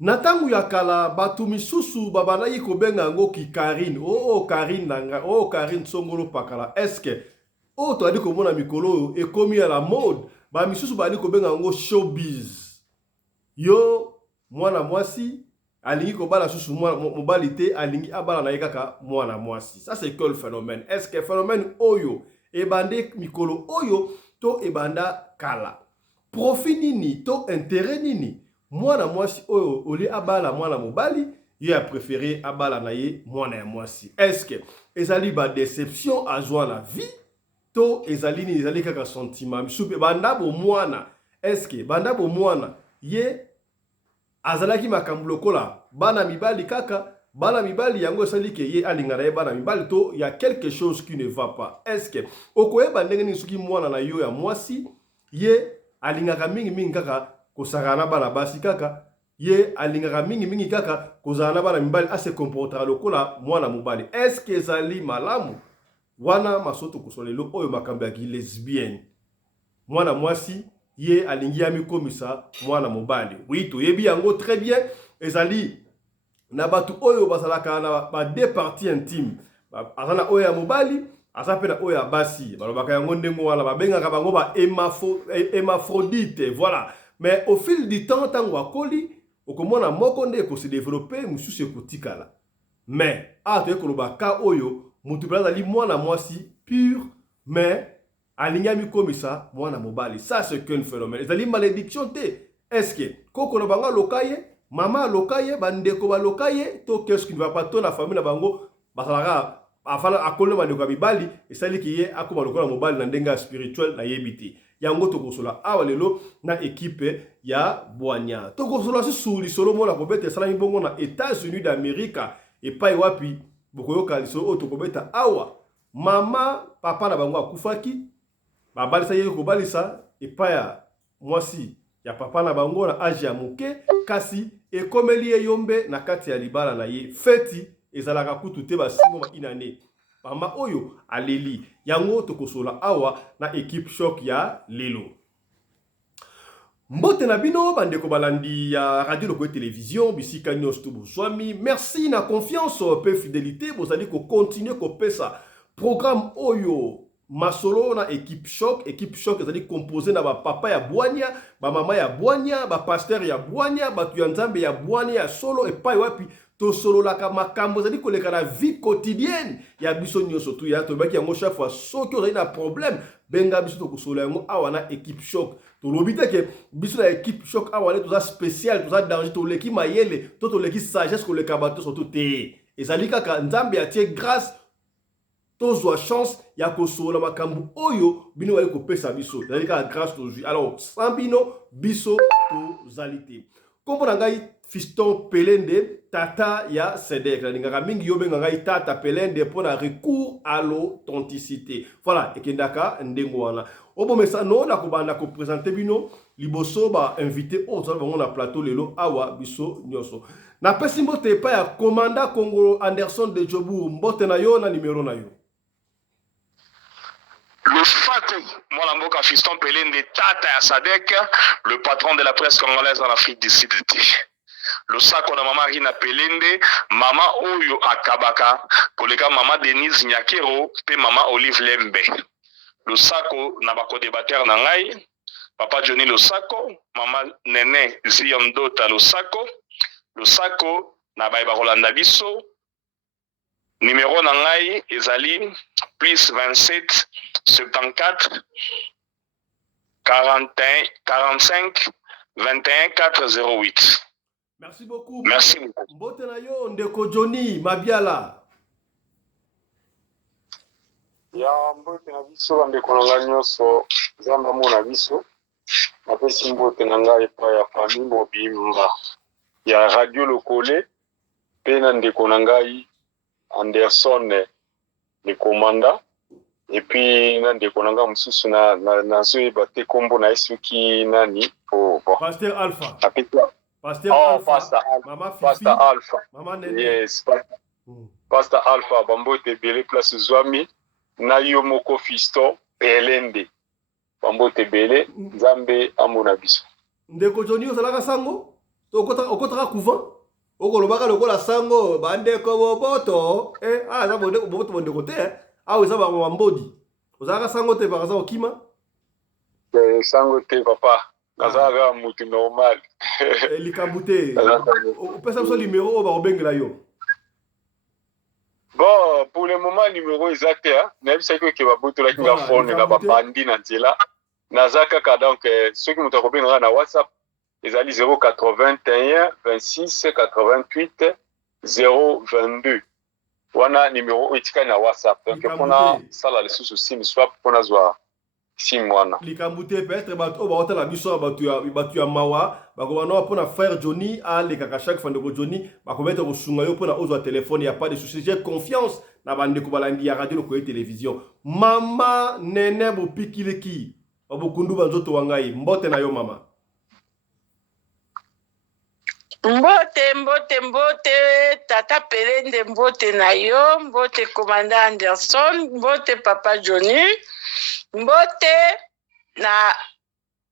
Natangu ya kala batu misusu babanayi kobenga ngo ki Karine. Oh Karine nanga, oh Karine Songolo pakala. Eske oh to adi komona mikolo ekomi à la mode. Ba misusu bali kobenga ngo showbiz. Yo mwana mwasi alingi kobala susu mobali te alingi abala na kaka mwana mwasi. Ça c'est quel phénomène? Est-ce que phénomène oyo ebande mikolo oyo to ebanda kala? Profit nini to intérêt nini? Mwana mwasi oyo oli abala mwana mobali ye a préféré abala na ye mwana ya mwasi. Est-ce que ezali ba déception azwa la vie to ezali ni ezali kaka sentiment misupe banda bo mwana? Est-ce que banda bo mwana ye azalaki makambo lokola bana mibali kaka bana mibali yango esali ke ye alingana ye bana mibali to ya quelque chose qui ne va pas? Est-ce que okoyeba ndenge nini soki mwana na yo ya mwasi ye alingaka mingi kaka kosaka na bana basi kaka ye alingaka mingi kaka kozala na bana mibali ase comportera lokola mwana mobali? Est-ce que ezali malamu? Wana masoto kosolelo oyo makambo ya lesbienne mwana mwasi ye alingi ya mikomisa mwana mobali. Oui, toyebi yango très bien. Ezali na batu oyo basalaka na ba deux parties intimes. Azana oyo ya mobali, aza pe na oyo ya basi. Balobaka yango ndengo wana babengaka bango ba hémaphrodite. Voilà. Mais au fil du temps tango akoli, okomona moko nde ko se développer mususu ekotikala. Mais toye koloba ka oyo mutu pe azali mwana mwasi pur mais alingami komisa mwana mobali. Ça c'est qu'un phénomène. Ezali malédiction te. Est-ce que koko na banga lokaye, mama lokaye, bandeko ba lokaye, to qu'est-ce qui ne va pas to na famille na bango basalaka afala akolo bandeko ba mibali esali ki ye akoma lokola mobali na ndenga spirituel na yebiti. Yango to kosola awa lelo na équipe ya Boanya. To kosola suli solo mona kobeta sala mbongo na États-Unis d'Amérique et pa wapi bokoyoka lisolo o to kobeta awa. Mama papa na bango akufaki babalisa ye kobalisa epa ya mwasi ya papa na bango na age ya moke kasi ekomeli ye yombe na kati ya libala na ye feti ezalaka kutu te basimo ba inane mama oyo aleli yango tokosola awa na équipe choc ya lelo. Mbote na bino bandeko balandi ya radio loko télévision bisika nyos to boswami, merci na confiance pe fidélité bozali ko continuer ko pesa programme oyo masolo na équipe choc ezali composé na ba papa ya Boanya, ba mama ya Boanya, ba pasteur ya Boanya, batu ya nzambe ya Boanya ya solo epai wapi to solo la makambo ezali koleka na vie quotidienne ya biso nyonso tu ya to baki yango chaque fois soki ozali na problème benga biso to kosolo yango awa na équipe choc. To lobite ke biso na équipe choc awa to za spécial to za danger to leki mayele to leki sagesse koleka bato surtout te ezali kaka nzambe atie grâce tozwa chance ya kosola makambu oyo bino wali kopesa biso ezali kaka grâce tozwi. Alors sans bino biso tozali te. Kombo na ngai Fiston Pelende tata ya Sedek nalingaka mingi yo benga ngai tata Pelende pona recours à l'authenticité. Voilà ekendaka ndengo wana obomesa no na kobanda ko présenter bino liboso ba invité ozo bango na plateau lelo awa biso nyoso na pesi mbote pa ya commandant Congo Anderson de Jobour mbote na yo na numéro na yo. Le Sako, mon mboka Fiston Pelende tata ya Sadek, le patron de la presse congolaise en Afrique du Sud. Le Sako na mama Rina Pelende, mama Oyo Akabaka, koleka mama Denise Nyakero, pe mama Olive Lembe. Le Sako na bako débatteur na ngai, papa Johnny Le Sako, mama Nene Ziyondota Le Sako na baiba Rolanda Biso. Numéro na ngai ezali plus 27 74 41 45 21 408. Merci beaucoup. Merci beaucoup. Mbote na yo ndeko Johnny Mabiala. Ya mbote na biso bandeko na ngai nyonso zamba mona biso napesi mbote na ngai pa ya famille mobimba ya radio lokole pe na ndeko na ngai Anderson le commandant et puis na ndeko na ngai mususu na zoyeba te kombo na esuki nani bon Pasteur Alpha. Pasteur Alpha. Mama Fifi. Pasteur Alpha. Mama Nene. Yes. Pasteur Alpha bambote bele place zwami na yo moko Fiston Pelende bambote bele nzambe amona biso. Ndeko Johnny ozalaka sango okotaka couvent okolobaka lokola sango bandeko boboto eza boboto bondeko te awa eza bambodi ozalaka sango te bakaza okima sango te papa nazalaka mutu normal likambo te opesa biso numéro oyo bakobengela yo. Bon, pour le moment, numéro exact, nayebisaki oke babotolaki nga phone na babandi na nzela naza kaka donc ceux qui moto akobengaka na WhatsApp ezali 081 26 88 022 wana numéro oyo etikali na WhatsApp donc mpona sala lisusu sim soit mpona zwa sim wana likambo te peut-être bato oyo baotala biso bato ya mawa bakobana mpona frère Johnny alekaka chaque fois ndeko Johnny bakometa kosunga yo mpona ozwa telefone ya pas de souci. J'ai confiance na bandeko balandi ya radio lokoye télévision. Mama nene bopikileki babokundu banzoto wangai mbote na yo mama. Mbote tata Pelende mbote na yo mbote commandant Anderson mbote papa Johnny mbote na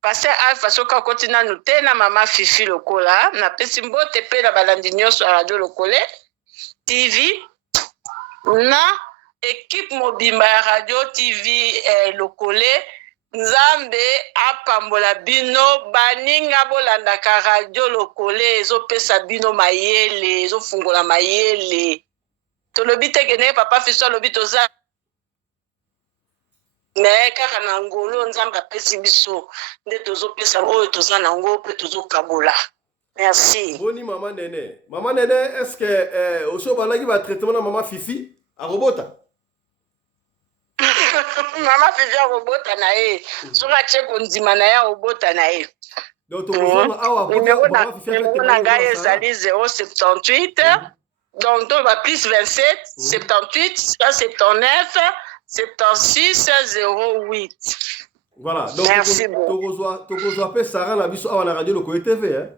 Pasteur Alpha soka koti nanu te na mama Fifi lokola na pesi mbote pe na balandi nyonso ya radio lokole TV na équipe mobimba ya radio TV lokole Nzambe apambola bino baninga bolandaka radio lokole ezopesa bino mayele ezofungola mayele tolobi tekene papa Fiso lobi toza mais kaka na ngolo Nzambe apesi biso nde tozopesa oyo toza na ngo pe tozokabola. Merci. Boni mama nene est-ce que oso balaki ba traitement na mama Fifi arobota mama Fifi arobota na ye soka cheko ndima na ya robota na ye donc tozona awa numéro na ngai ezali 078 donc to ba plus 27 78 179 76 08. Voilà, donc merci beaucoup. Tokozwa pe Sarah na biso awa na radio lokoye TV hein.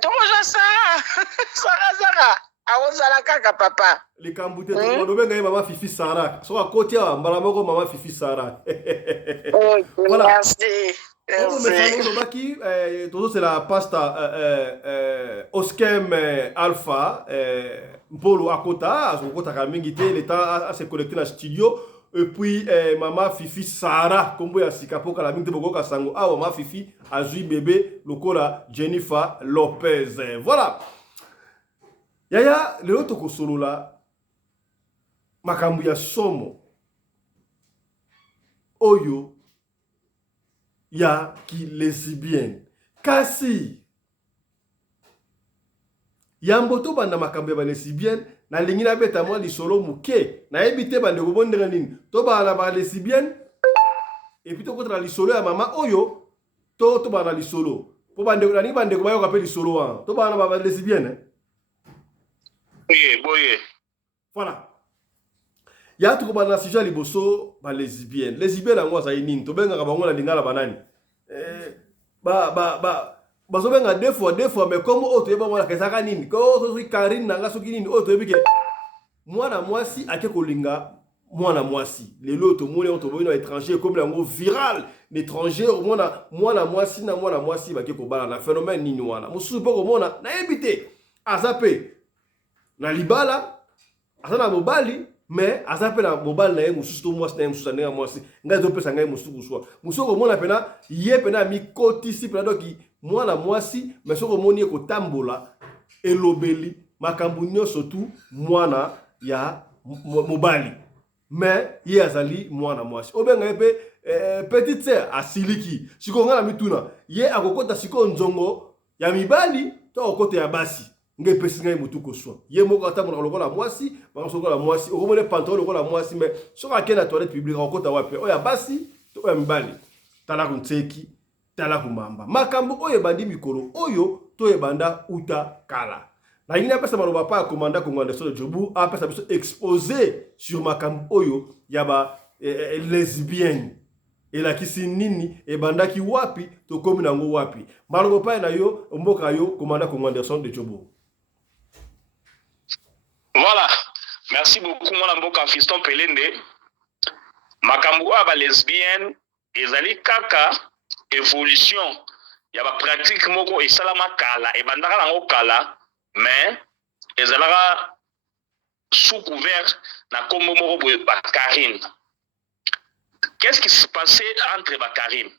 Tokozwa Sarah awozala kaka papa. Likambo te tokobenga mama Fifi Sarah. Soka koti awa mbala moko mama Fifi Sarah. Voilà. Merci. C'est la pasta Oskem Alpha Mpolo Akota, Akota Kamingite, l'État à se connecter dans le studio. Et puis maman Fifi Sarah, comme ya sikapo kala mingte boko kasango. Ah maman Fifi Azui bébé lokola Jennifer Lopez. Voilà. Yaya le toko solo la makambu ya somo. Oyo ya ki lesbienne kasi yamboto banda makambe ba lesbienne na lingi na beta mwa lisolo muke na ebite bande ko bondera nini to bana ba lesbienne et puis to ko tra lisolo ya mama oyo to bana lisolo po bande ko ni bande ko bayo ka pe lisolo wa to bana ba lesbienne boye voilà ya tuko bana sujet liboso ba lesbienne yango za nini to benga bango na lingala banani bazobenga deux fois mais comme auto yeba mwana kesaka nini ko soki Karine nanga soki nini auto yebike mwana mwasi ake kolinga mwana mwasi lelo to moni auto boino étranger comme lango viral l'étranger mwana mwasi na mwana mwasi bake ko bala na phénomène nini wana mususu poko mona na ebite azape na libala azana mobali mais azape na mobali na ye mususu to mwasi na ye mususu na mwasi ngai zo pesa ngai mususu kuswa musuko mona pena ye pena mi kotisi pena doki mwana mwasi mais soko moni ko tambola elobeli makambu nyonso tu mwana ya mobali mais ye azali mwana mwasi obenga ye pe petite sœur asiliki siko ngala mituna ye akokota siko nzongo ya mibali to akokota ya basi nge pesi ngai mutu koswa ye moko atambola lokola mwasi bango sokola mwasi okomone pantalon lokola mwasi mais soko akena toilette publique akokota wapi oya basi to oya mibali tala kuntseki tala kumamba makambo oyo bandi mikolo oyo to ebanda uta kala na ngina pesa maloba pa komanda ko nganda so jobu a pesa biso exposé sur makambo oyo ya ba lesbienne ela kisi nini ebanda ki wapi to komi nango wapi maloba pa na yo mboka yo komanda ko nganda so de jobu. Voilà, merci beaucoup mon mboka Fiston Pelende. Makambo aba lesbienne ezali kaka évolution ya ba pratique moko esalama kala ebandaka nango kala mais ezalaka sous couvert na kombo moko boye Bakarine. Qu'est-ce qui se passait entre Bakarine?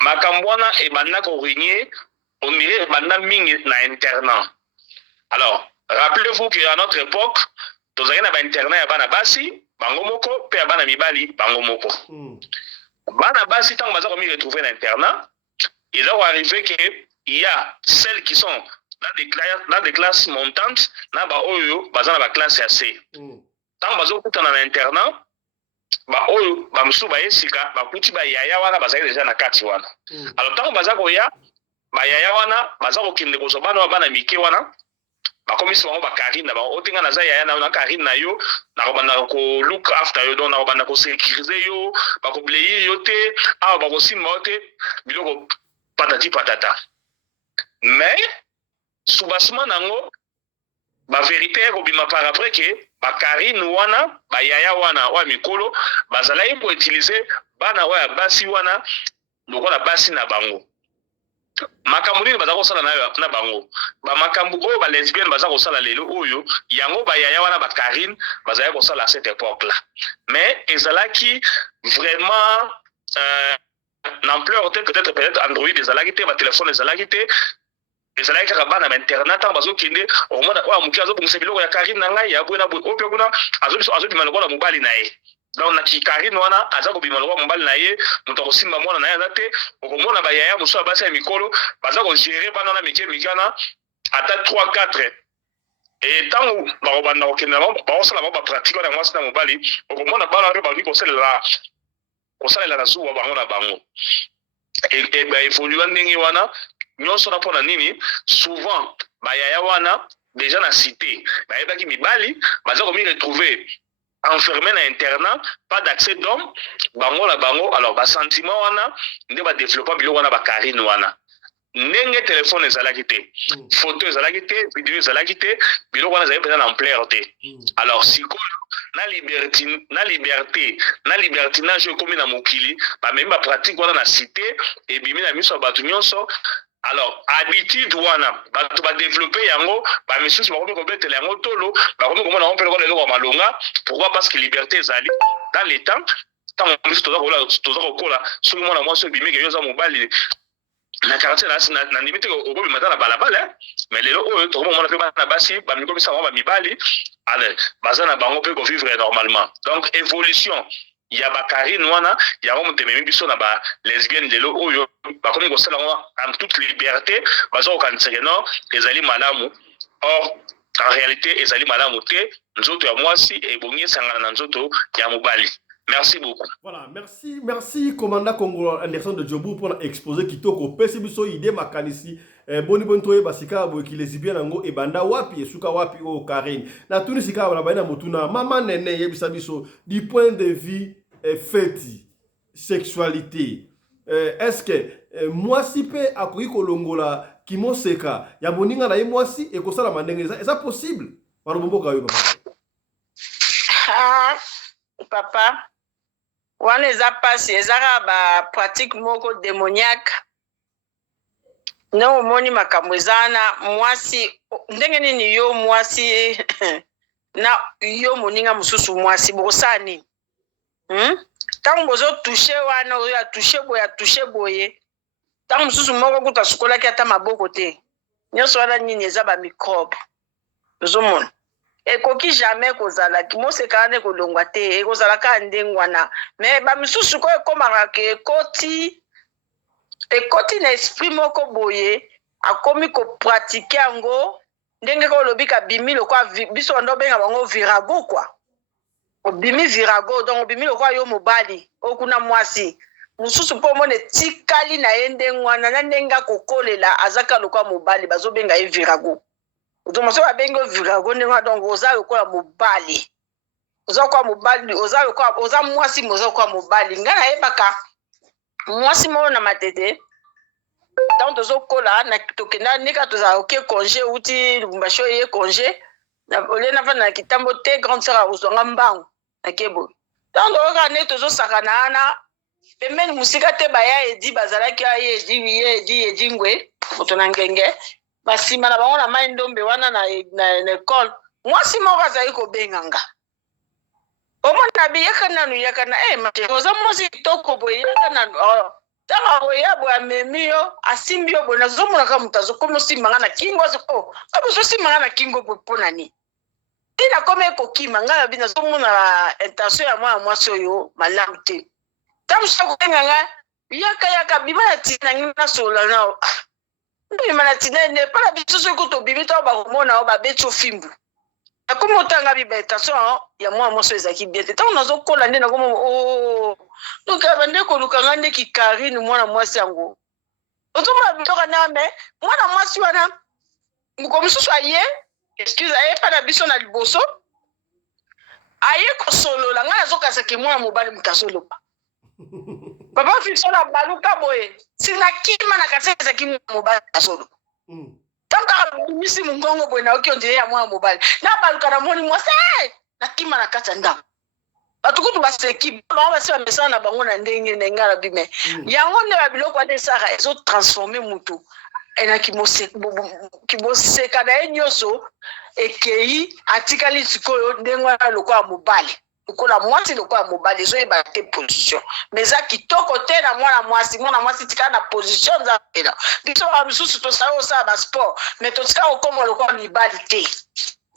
Makambwana ebanda ko régner on dirait ebanda mingi na internat. Alors, rappelez-vous qu'à notre époque, tozali na ba internat ya bana basi bango moko pe bana mibali bango moko. Bana basi tant baza komi retrouver na internat, il va arriver que il y a celles qui sont dans des classes montantes, na ba oyo baza na ba classe ya C. Tant bazo kutana na internat, ba oyo ba musu ba esika ba kuti ba yaya wana bazali déjà na kati wana. Alors tant baza ko ya ba yaya wana baza ko kinde ko bana bana mike wana ba komisi bango ba Karine na ba otinga na za yaya na Karine na yo na bana ko look after yo donc na bana ko sécuriser yo ba ko blayer yo te a ba ko simba te biloko patati patata. Mais soubasement nango ba vérité ko bima par après que ba Karine wana ba yaya wana wa mikolo bazala pour utiliser bana wa basi wana lokola basi na bango. Makambu nini baza kosala na bango ba makambu oyo ba lesbienne baza kosala lelo oyo yango ba yaya wana ba Karine baza kosala à cette époque là, mais ezalaki vraiment l'ampleur peut-être Android ezalaki te ba téléphone ezalaki te ezalaki kaka bana ba internet bazo kinde au moins wa muki azo bungisa biloko ya Karine na ngai ya bwana boy opio kuna azo bima lokola mobali na ye. Donc na Karine wana aza ko bima lokola mobali na ye muto ko simba mwana na ye azate okomona ba yaya muso basi ya mikolo baza ko gérer bana na mike mikana ata 3-4 et tant ba banda ko kende ba osala ba pratique na mwasi na mobali okomona bana ro ba ni ko salela na zuwa bango na bango et ba évolue ndenge wana nyonso na pona nini souvent ba yaya wana déjà na cité ba yebaki mibali baza ko mi retrouver enfermé na internat, pas d'accès d'homme, bango la bango, alors ba sentiment wana, nde ba développer bilo wana ba Karine wana. Ndenge téléphone ezalaki te, photo ezalaki te, vidéo ezalaki te, bilo wana ezalaki peut-être en ampleur te. Alors sikoyo na libertinage komi na mokili, ba même ba pratique wana na cité et bimi na miso batu nyonso. Alors, habitude wana, bato ba développer yango, ba misusu ba komi ko betela yango tolo, ba komi ko mona on peut le lelo malonga. Pourquoi? Parce que liberté ezali dans les temps, tant misusu toza kokola, soki mona moi so bimi ke yoza mobali na quartier na limite ko obi matana balabala, mais lelo oyo to mona pe bana basi, ba miko bisa ba mibali, allez, bazana bango pe ko vivre normalement. Donc évolution il y a Bakarine wana il y a un motema biso na ba lesbienne lelo oyo ba komi ko sala en toute liberté bazo ko kaniseke non ezali malamu. Or en réalité ezali malamu te nzoto ya mwasi e bongi sangana na nzoto ya mobali. Merci beaucoup. Voilà, merci commandant Congo Anderson de Djobu pour exposer kitoko pesi biso idée makanisi boni toye basika bo ki lesbienne ngo e banda wapi esuka wapi o Karine na tuni sika bana baina motuna mama nene yebisa biso du point de vue feti sexualité est-ce que mwasi pe akoki kolongola kimoseka ya moninga na ye mwasi e kosala mandenge eza possible par bomboka yo papa wana eza pasi ezaka ba pratique moko démoniaque non omoni makambo ezana mwasi ndenge nini yo mwasi na yo moninga mususu mwasi bokosala nini ntango bozo touche wana oyo atouche boye ntango mosusu moko kuta sukolaki ata maboko te nyonso wana nini eza bamicrobe ozomona ekoki jamais kozalaki moseka wana ekolongwa te ekozalaka ndenge wana me bamisusu ko ekomaka ke ekoti na esprit moko boye akomi kopratike yango ndenge kolobi kabimi lokwa biso bando obenga bango virago kwa obimi virago donc obimi lokwa yo mobali okuna mwasi mususu mpo omona etikali na ye ndenge wana na ndenge akokolela azaka lokwa mobali bazobenga ye virago donc so babenga virago ndenge wana donc oza lokola mobali oza kwa mobali oza mwasi moza kwa mobali nga nayebaka mwasi moko na matete tant tozokola na tokenda nika tozala oke congé uti lubumbashi oyo ye congé ole navanda na kitambo te grande sœur akozwanga mbango nakebo tant toyoka nde tozosakana wana pembeni musika te baya edi bazalaki edi ngwe moto na ngenge basima na bango na mai ndombe wana na ekole mwasi moko azali kobenganga omona biyaka nanu yaka na mate oza mwasi kitoko boye yaka nanu tanga oya boye amemi yo asimbi yo boye nazomonaka moto azokomi osimbanga na kingo abozosimbanga na kingo boye mpo na nini tina komi ekokima ngai nabi nazomona intention ya mwana mwasi oyo malamu te tamusa kobenganga yaka bima na tina ngi nasola nao bima na tina ene mpona biso soki tobimi to bakomona o babeti ofimbu akomi otanga biba intention ya mwana mwasi oyo ezalaki bien te ntango nazokola nde nakoma donc bande kolukanga nde kikarine mwana mwasi yango ozomona bitoka name mwana mwasi wana moko mosusu aye excuse aye mpa na biso na liboso aye kosolola ngai nazokasaki mwana mobali moto azoloba papa fiso na baluka boye sinakima na kati ezalaki mwana mobali azoloba tantaka bimisi mongongo boye naoki ondire ya mwana mobali nabaluka na moni mwasi nakima na kati ya ndako bato kutu baseki bango basi bamesana na bango na ndenge na ngai na bime yango nde babiloko wana esaka ezotransforme mutu ena kimoseka na ye nyonso ekei atikali sikoyo ndenge wana lokola mobali lokola mwasi lokola mobali ezoyeba te position mais eza kitoko te na mwana mwasi tikala na position nza pela biso bamisusu tosali osala basport mais totika kokoma lokola mibali te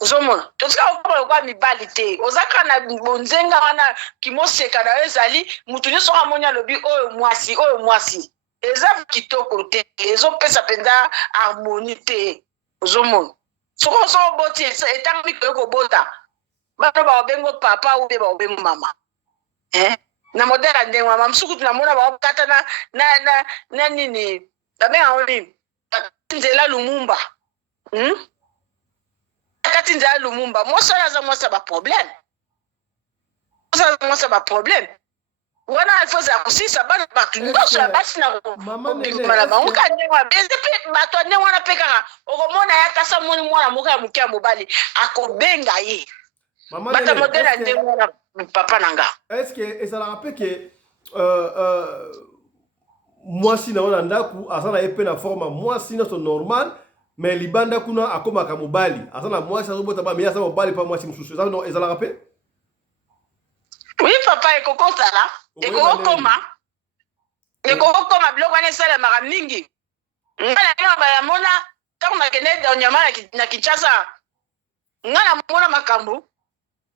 ozomona totika kokoma lokola mibali te ozaka na bonzenga wana kimoseka na yo ezali mutu nyonso amoni alobi oyo mwasi eza kitoko te ezopesa mpenza harmonie te ozomona soko oboti etangami koyo kobota bano baobengo papa ube baobengo mama na modele ya ndenge mama mosuku tunamona baokata na nini babenga nini nzela lumumba kati nzela lumumba mwasi oyo aza mwasi ya baproblème wana alfoza kusisa bana bato nyonso ya basi na kobima na bango ka ndenge wana eze mpe bato ya ndenge wana mpe kaka okomona ye atasa moni mwana moko ya moke ya mobali akobenga ye bato modele ya ndenge wana papa na nga estce ezalaka mpe ke mwasi na wana ndako aza na ye mpe na forme mwasi nyonso normal mais libanda kuna akomaka mobali aza na mwasi azobota ba me aza mobali mpa mwasi mosusu ezalaka mpe oui papa ekokosala ekokokoma biloko wana esalemaka mingi ngai na bayamona ntango nakende dernièrement na Kinshasa ngai namona makambo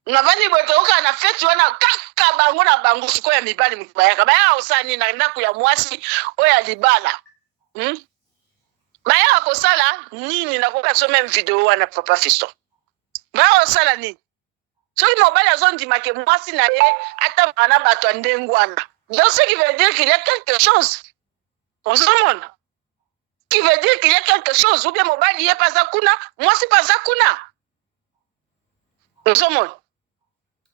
navandi boye toyokaa na feti wana kaka bango na bango sikoyo ya mibali moto bayaka kosala nini na ndako ya mwasi oyo ya libala bayaka kosala nini nakoka so meme video wana papa Fiston bayaka kosala nini soki mobali azondimake mwasi na ye atamaka na bato ya ndenge wana donc ce qui veut dire qu'il y a quelque chose ozomona qui veut dire qu'il y a quelque chose ou bien mobali ye paza kuna mwasi paza kuna ozomona.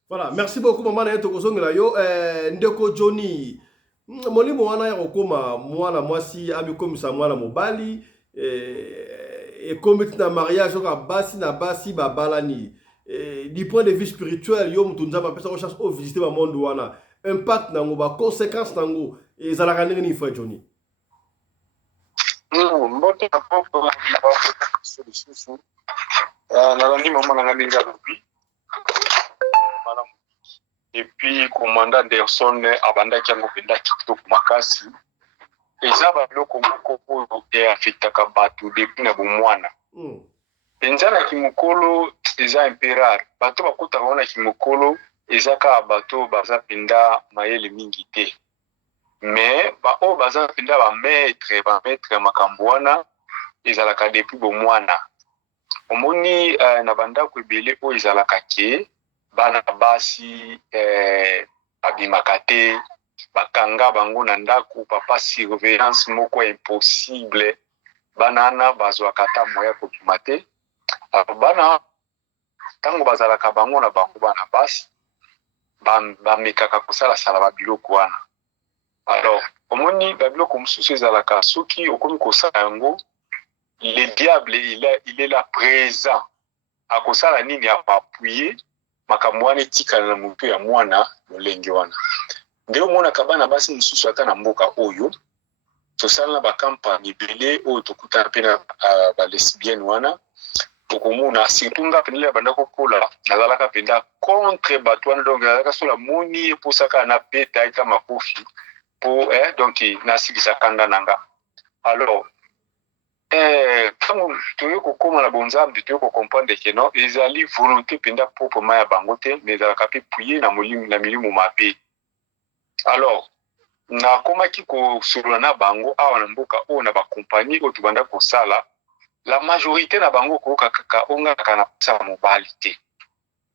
Voilà, merci beaucoup maman na yeto kozongela yo ndeko Johnny molimo wana ya kokoma mwana mwasi abikomisa mwana mobali ekomiti na mariage oka basi na basi babalani du point de vue spirituel yo mutu nzamba pesa recherche au visiter ba monde wana impact nango ba conséquence nango ezalaka ndenge ni frère Johnny mbote na popo na solution na landi mama na ngani ngapi et puis commandant Anderson abandaki yango penda kitoko makasi eza babiloko moko oyo eafektaka bato depuis na bomwana penza na kimokolo eza impérare bato bakotaka wana kimokolo eza kaka bato baza penda mayele mingi te mais baoyo baza penda bametre ya makambo wana ezalaka depuis bomwana omoni na bandako ebele oyo ezalaka ke bana basi abimaka te bakanga bango na ndako papa surveillance moko impossible bana wana bazwaka ata moya kokima te bana ntango bazalaka bango na bango bana basi bamekaka kosalasala babiloko wana alors omoni babiloko mosusu ezalaka soki okomi kosala yango le diable il est là présent akosala nini apapuye makambo wana etikala na motu ya mwana lolenge wana ndenge omonaka bana basi mosusu ata na mboka oyo tosala na bakampagne ebele oyo tokutana mpe na balesbienne wana tokomona surtout nga mpenza ya banda kokola nazalaka mpenza contre bato wana donc nazalaka sola moni eposaka na beta eka makofi po donc nasilisaka nda na nga alors ntango toye kokóma na bonzambe toye kokomprendre ke non ezali volonté mpenza proprement ya bango te mais ezalaka mpe puye na milimo mabe alors nakomaki kosolola na bango awa na mboka oyo na bakompagnie oyo tobanda kosala la majorité na bango koyoka kaka ongaka na posa ya mobali te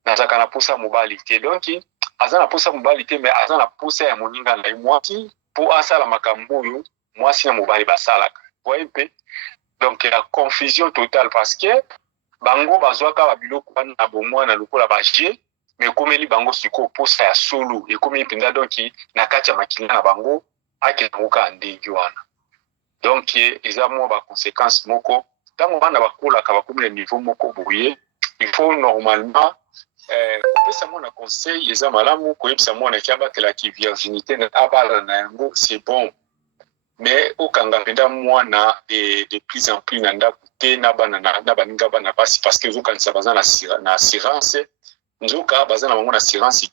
nazalaka na posa ya mobali te donc aza na posa ya mobali te mais aza na posa ya moninga na ye mwasi mpo asala makambo oyo mwasi na mobali basalaka voye mpe donc la confusion totale parce que bango bazwaka babiloko wana na bomwana lokola baje mais ekomeli bango sikoyo posa ya solo ekomeli mpenza donc na kati ya makila na bango akelango kaka ndenge wana donc eza mwa baconséquence moko ntango bana bakolaka bakomi na niveau moko boye il faut normalement kopesa mwana conseil eza malamu koyebisa mwana ki abatelaki virginité abala na yango c'est bon mais okanga mpenza mwana de plus en plus na ndako te na bana na baninga bana basi parce que ezokanisa baza na assurance nzoka baza na bango na assurance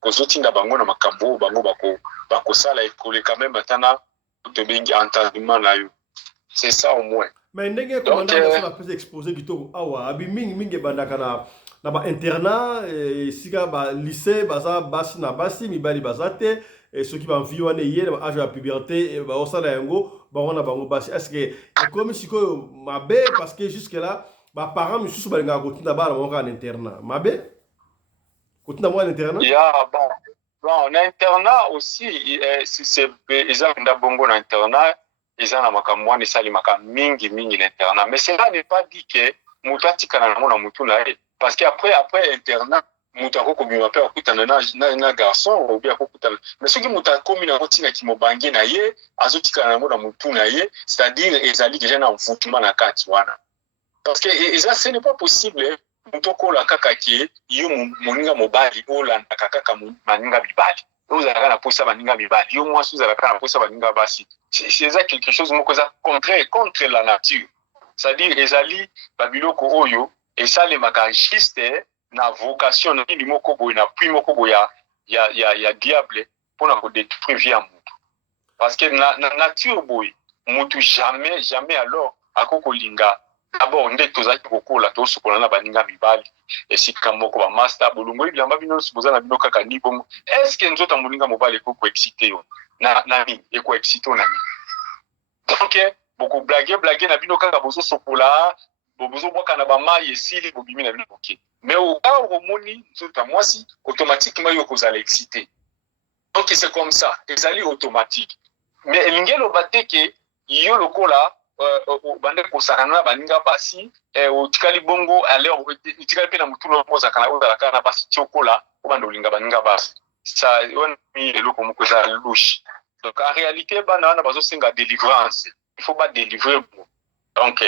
kozotinda bango na makambo oyo bango bakosala ekoleka meme atana tobengi entendement na yo c'est ça au moins mais ndenge commandant na pesa exposé kitoko awa abi mingi ebandaka na bainternat esika balycée baza basi na basi mibali baza te soki bamvi wana eye na baage ya puberté baosala yango bango na bango basi estce ekomi sikoyo mabe parce que jusque là baparent misusu balingaka kotinda bana bango kaka na internat mabe kotinda moko na internat bon na internat aussi eza mpenza bongo na internat eza na makambo wana esalimaka mingi na internat mais cela n'est pas dit que moto atikana nango na motu na ye parce que après internat moto akokobima mpe akutana na garçon obi akokutana mais soki moto akomi nango ntinaki mobange na ye azotikana nango na motu na ye c'est-à-dire ezali déjà na mvutuma na kati wana parce que eza ce n'est pas possible moto okola kaka ke yo moninga mobali olandaka kaka baninga mibali ozalaka na posa baninga mibali yo mwasi ozalaka na posa baninga basi eza quelque chose moko eza contre la nature c'est-à-dire ezali babiloko oyo esalemaka juste na vocation na nini moko boye na puis moko boye ya diable mpona kodétruire vie ya motu parce que na nature boye motu jamais alors akokolinga d'abord nde tozalaki kokola tosokola na baninga mibali esika moko bamaster bolongo bilamba bino nyonso boza na bino kaka ni bongo est ce que nzota moninga mobali ekokoexcite yo na nini ekoexcite yo na nini donc bokoblage na bino kaka bozosokola bozobwaka na bamai esili bobimi na bino oke mais oka omoni nzota mwasi automatiquement yo kozala excité donc c'est comme ça ezali automatique mais elingi eloba te ke yo lokola bande kosakana na baninga basi otikali bongo alors otikali mpe na motu loko ozalaka na basi ti okola obanda olinga baninga basi ça wana eloko moko eza louche donc en réalité bana wana bazosenga délivrance il faut badélivrer donc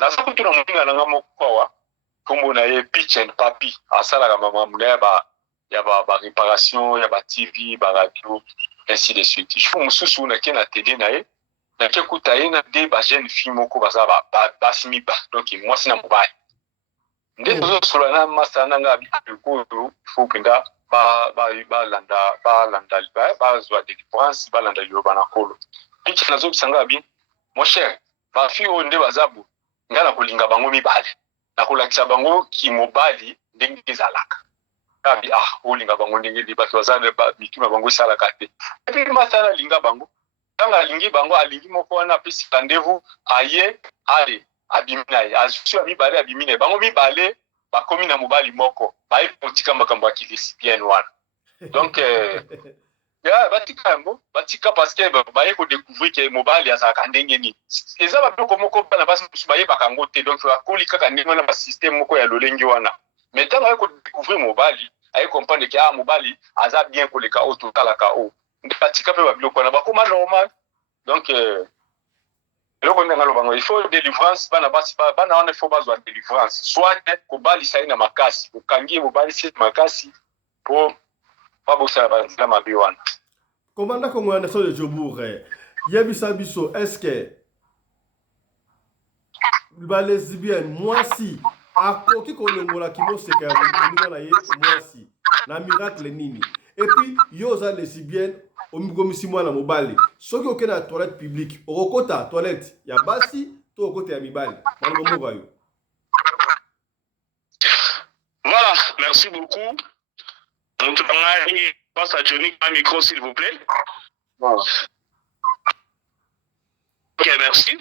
naza kutuna moninga nanga moko awa kombo na ye pitch and papi asalaka mamamu na ya baréparation ya batv baradio ainsi de suite ifo mosusu nake na télé na ye nake kuta ye na de bajeune fille moko baza basi miba donc mwasi na mobali nde tozosolola na masa nanga abikoyo ifo mpenza bazwa délivrance balanda liloba na kolo pitch nazobisanga abi mon cher bafille oyo nde baza bo nga na kolinga bango mibali nakolakisa bango kimobali ndenge ezalaka abi olinga bango ndenge bato baza mituna bango esalaka te epi masana alinga bango ntango alingi bango alingi moko wana apesi rendez-vous aye ale abimi na ye azusu ya mibale abimi na ye bango mibale bakomi na mobali moko baye kotika makambo ya kilesibienne wana donc batika yango batika parce que baye kodécouvrir ke mobali azalaka ndenge nini eza babiloko moko bana basi mosusu bayebaka yango te donc bakoli kaka ndenge wana basystème moko ya lolenge wana mais ntango aye kodécouvrir mobali aye comprendre ke mobali aza bien koleka oyo totalaka oyo nde batika mpe babiloko wana bakoma normal donc eloko ndenge alobango il faut délivrance bana basi bana wana il faut bazwa délivrance soit kobalisa ye na makasi okangi ye mobali si makasi po pas bosala banzela mabe wana. Commandant Congo Anderson de Jobour, Yebisa Biso, est-ce que les lesbiennes, moi si, à côté qu'on le mola qui m'a séqué, moi si, na miracle nini. Et puis, yoza lesbiennes, au migomisi moi na mobile. Ceux qui ont la toilette publique, au côté toilette, il y a basi, tout au côté à mibali. Voilà, merci beaucoup. On passe à Johnny un micro, s'il vous plaît. Voilà. Ok, merci.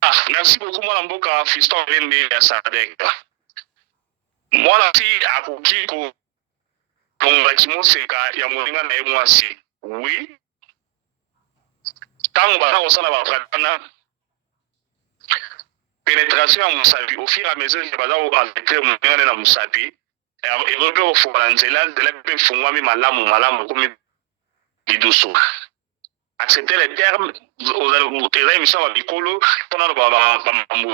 Ah, merci beaucoup, moi, Mboka, Fiston Vende à Sadek. Moi, là, si, à Koki, pour mon bâtiment, c'est qu'il y a mon lingana et moi, si. Oui. Tant on va au sein de la pratique, pénétration à Moussapi, au fur et à mesure que je vais aller mon lingana à Moussapi, et repère au fond, de la paix, font moi, malamu, comme il douce. Accepter les termes aux émissions à Bicolo pendant le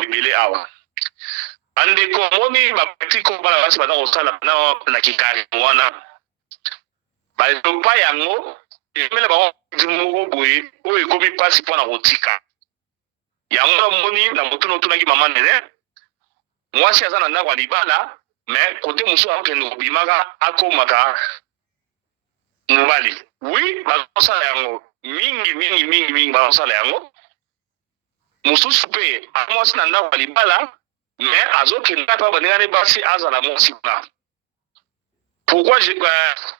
bébé awa. Andeko moni ma petit combat là c'est au sala na kikari wana. Ba pa yango et mele ba dimugo boye o e komi passe pour na rotika. Yango moni na moto no tunaki mama nene. Moi si azana na kwa libala mais côté muso a ke no bimaka akomaka mobali. Oui, ba sala yango mingi basala yango mususu pe amwasi na ndako libala mais azokenda pa baningane basi azala mwasi kuna. Pourquoi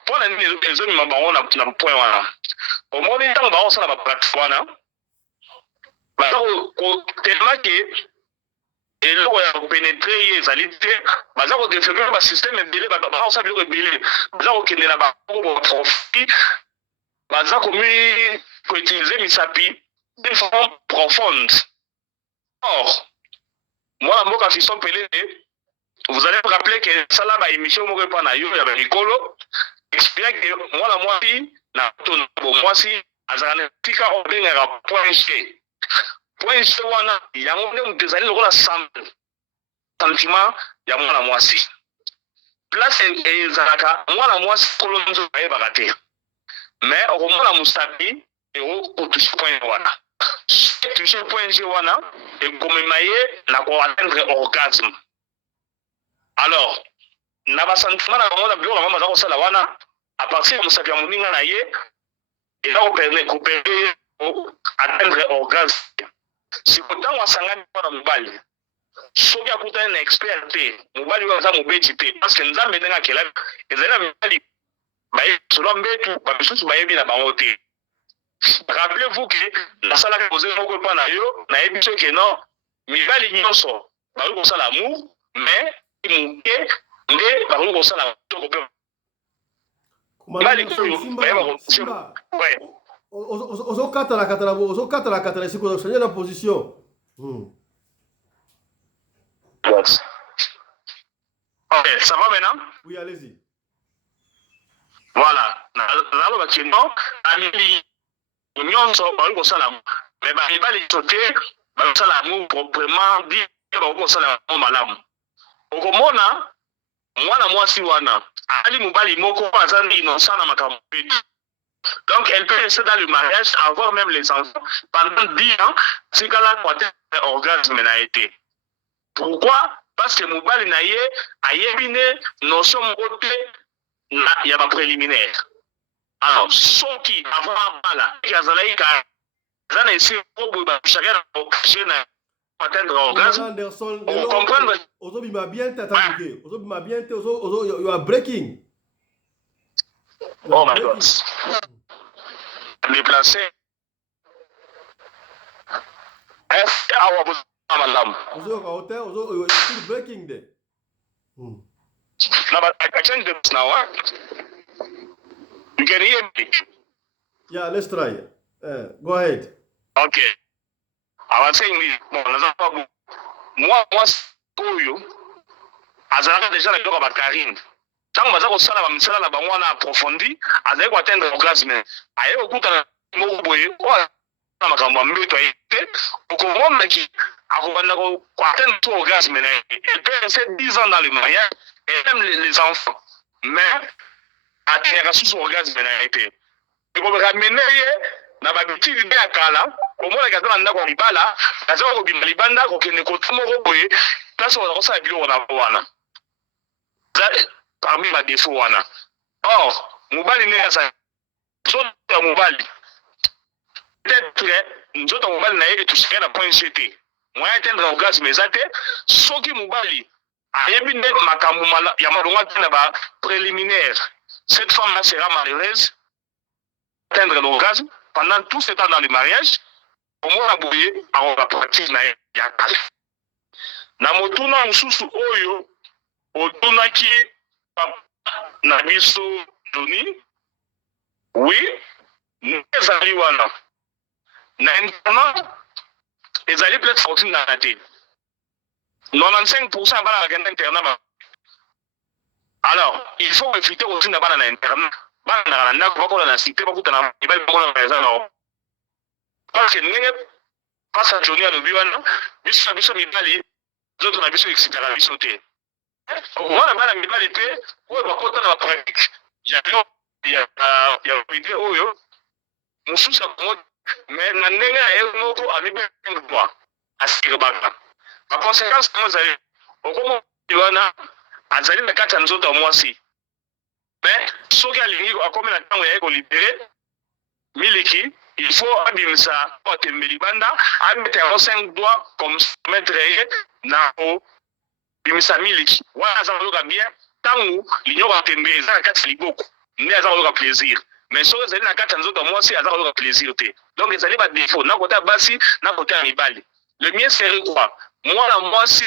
pour la ezomima bango na point wana omoni ntango baosala bapratique wana tellement ke eloko ya kopénétre ye ezali te baza kodéveloppe basystème ebele baosala biloko ebele baza kokende na baprofit baza commis pour utiliser Misapi de façon profonde. Or, moi, Mboka Fiston Pelé, vous allez vous rappeler que ça là, ma émission, moi, pas na yo, il y avait Nicolo, explique que moi, la moitié, na ton moi si, azana tika obenga point G. Point G wana, il y a un des années le sentiment, il y a moi la moitié. Place et Zaraka, moi la moitié, colonzo aye bagate. Mais au moment la Moussapi et au toucher point wana. Toucher point G wana et comme maye na ko atteindre orgasme. Alors, na ba sentiment na moment bio na mama za wana à partir de Moussapi moninga na ye et là on permet atteindre orgasme. Si pourtant on sangani para mobali. Soki akuta na expert te, mobali wa za mobeti te parce que nzambe ndenga kela ezala mobali. Rappelez-vous que la salle a posé un peu na yo, na émission que non, mibali nyonso, ba ko sala amour, mais imuke nde ba ko sala to ko pe. Mibali ko yo, ouais. Ozo katala siko changer la position. Yes. OK, ça va maintenant? Oui, allez-y. Voilà, nalo bakino amili nyonso ba ko sala mais ba mibali sote ba sala mu proprement dit ba ko sala malamu okomona mwana mwasi wana ali mobali moko azandi innocent na makambo. Donc elle peut rester dans le mariage, avoir même les enfants pendant 10 ans si kala côté orgasme n'a été. Pourquoi? Parce que mobali na ye ayebine notion mote il y a un préliminaire. Alors, ceux qui avant là, ils ont essayé de chacun atteindre l'orgasme. On comprend. Aujourd'hui, m'a bien t'attaqué. Aujourd'hui, m'a bien you are breaking. Oh my God. Déplacé. Est-ce que vous avez madame? Aujourd'hui, still breaking there. No, but I change this now. You can hear me. Yeah, let's try. Go ahead. Okay. I was saying this. Moi, azalaka déjà na yoka ba Karine. Tango baza ko sala ba misala na bango na approfondi, azali ko atteindre orgasme. Aye ko kuta mo boye, o na makambo mbeto ayete, okomona ki akobanda ko atteindre orgasme na. Elle peut rester 10 ans dans le mariage et même les enfants. Mais atenaka susu orgasme na ye te ekoramene ye na babitili nde ya kala omonaki aza na ndako ya libala aza kobima libanda kokende kotu moko boye place oza kosala biloko na wana parmi badefo wana or mobali nde asa nzoto ya mobali peut-être nzoto ya mobali na ye etusike na point g te moyen atteindre orgasme eza te soki mobali ayebi nde makambo ya malonga te na bapréliminaire cette femme-là sera malheureuse atteindre l'orgasme pendant tout ce temps dans le mariage omona boye akoka pratique na ye ya kala na motuna mosusu oyo otunaki na biso Johnny oui ezali wana na internat ezali peut-être fortune na te 95% ya bana bakenda internat alors il faut éviter aussi na bana na internat bana na ndako bakola na cité bakuta na mibali bakola na eza na parce que ndenge face à Johnny alobi wana biso mibali zoto na biso excitaka biso te wana bana mibali te oyo bakota na bapratique ya video oyo mosusu akomo mais na ndenge ya ye moko amibengwa asire baka baconséquence kamo ezali okomo wana azali na kati ya nzoto ya mwasi mais soki alingi akomi na ntango ya ye kolibere miliki il faut abimisa atembeli banda amete yango 5 doigts comme maître ye na bimisa miliki wana aza koyoka bien ntango linyoko atembeli eza na kati ya liboko nde aza koyoka plaisir mais soki ezali na kati ya nzoto ya mwasi aza koyoka plaisir te donc ezali badefo na kote ya basi na kote ya mibali le mieux serait quoi mwana mwasi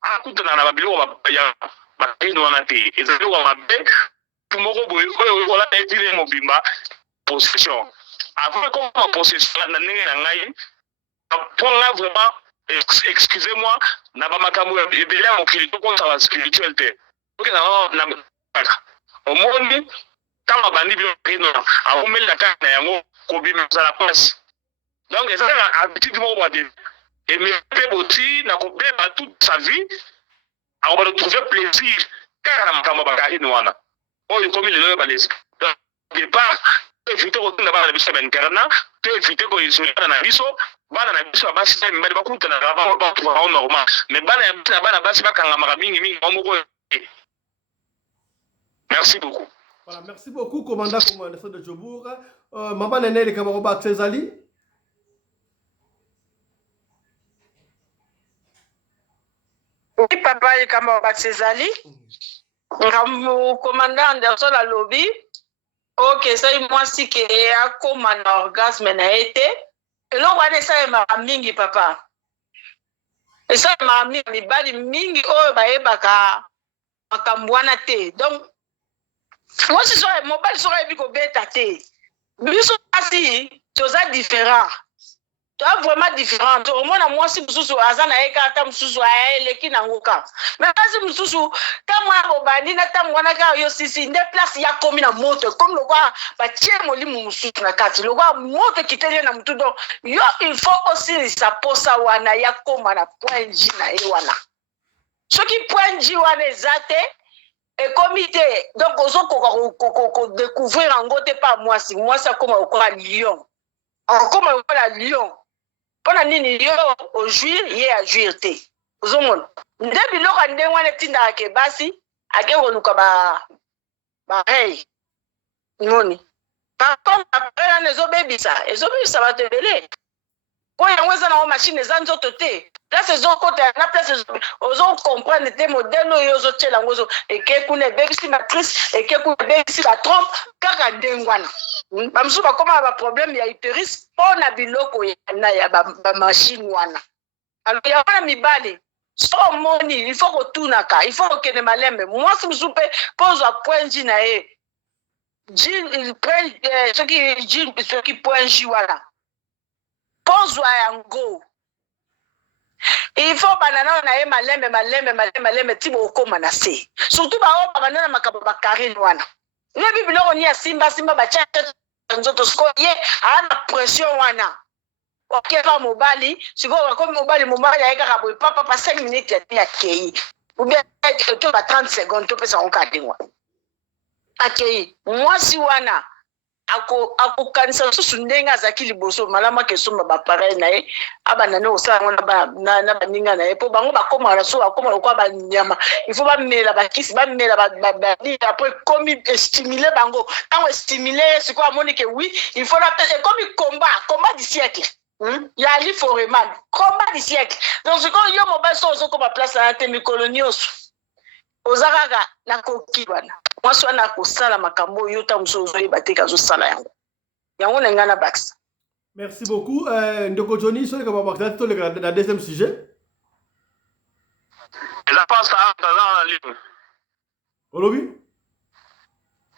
akutana na babiloko ya bakini wana te ezali biloko mabe moko boye oyo kolata etili mobimba possession avant comme possession na ndenge na ngai pour là vraiment excusez-moi na ba makambo ebele ya mokili to contre la spiritualité ok na omoni kama bandi bilo rino aumeli na kana yango kobima za la place donc ça a habitude moko ba de et me peboti na kobeba toute sa vie a va retrouver plaisir car na makambo ba rino wana oyo komi lelo ba les départ éviter kotunda bana na biso ya interna to éviter ko isoler na biso bana na biso basi na mbali bakutana ba tuwa normal mais bana basi bakanga mingi moko. Merci beaucoup. Voilà, merci beaucoup commandant de Djobour. Maman Nene le Kamaroba Tsezali. Oui, papa le Kamaroba Tsezali. Commandant Anderson a lobby. Ok, ça y moi si que a comme un orgasme na été. Et là on va ça ma mingi papa. Et ça ma mingi oh ba e baka makambwana te. Donc moi si so mobile so e biko beta te. Biso asi toza différent. Toi vraiment différent. Au moins moi si mususu azana eka ata mususu aeleki na ngoka. Mais kasi mususu kama bobandi na tamwana ka yo sisi nde place ya komi na moto comme le quoi ba tie molimu mususu na kati. Le quoi moto kiteli na mutu donc yo il faut aussi sa posa wana ya koma na point G na e wana. Soki point G wana ezate et comité donc ozo ko découvrir en gote pas moi si moi ça comme au quoi lion. Comme au quoi lion. Pona nini yo au juir ye a juir te ozomona ndebi loka ndenge wana tinda ke basi ake koluka ba hey noni par contre après la ezobebisa batebele po yango eza na machine eza nzoto te place ezokota na place ozo comprendre te modèle oyo ozotiela yango ozo eke kuna ebebisi matrice eke kuna ebebisi ba trompe kaka ndenge wana bamusu bakoma ba problème ya utérus pona biloko ya ba machine wana alors ya wana mibale so moni il faut kotunaka il faut okende malembe mwasi musu pe pose point G na ye il prend ce qui point G wana pose yango il faut banana na ye malembe tibo okoma na se surtout ba o banana makabo ba karine wana ne bibilo ni ya simba ba cha nzoto sko ye ana pression wana ok pas mobali siko comme mobali ya eka kabo papa 5 minutes ya kei ou bien to ba 30 secondes to pesa on kadingwa akei mwasi wana akokanisa susu ndenge azalaki liboso malama kesomba bapareil na ye abanani osala yango na baninga na ye mpo bango bakomaka na so bakoma lokwa banyama ifo bamela bakisi bamela apres ekomi estimule bango ntango estimule ye sikoyo amoni ke wi ifo ekomi combat du siècle ya Ali Foreman combat du siècle donc sikoyo yo mobali so ozokoma place na te mikolo nyonso oza kaka nakoki wana mwasi wana akosala makambo oyo ta mosusu ozoyeba te azosala yango na ngai na bakisa. Merci beaucoup. Ndeko Johnny, sur le deuxième sujet. Je passe à la ligne. Olobi?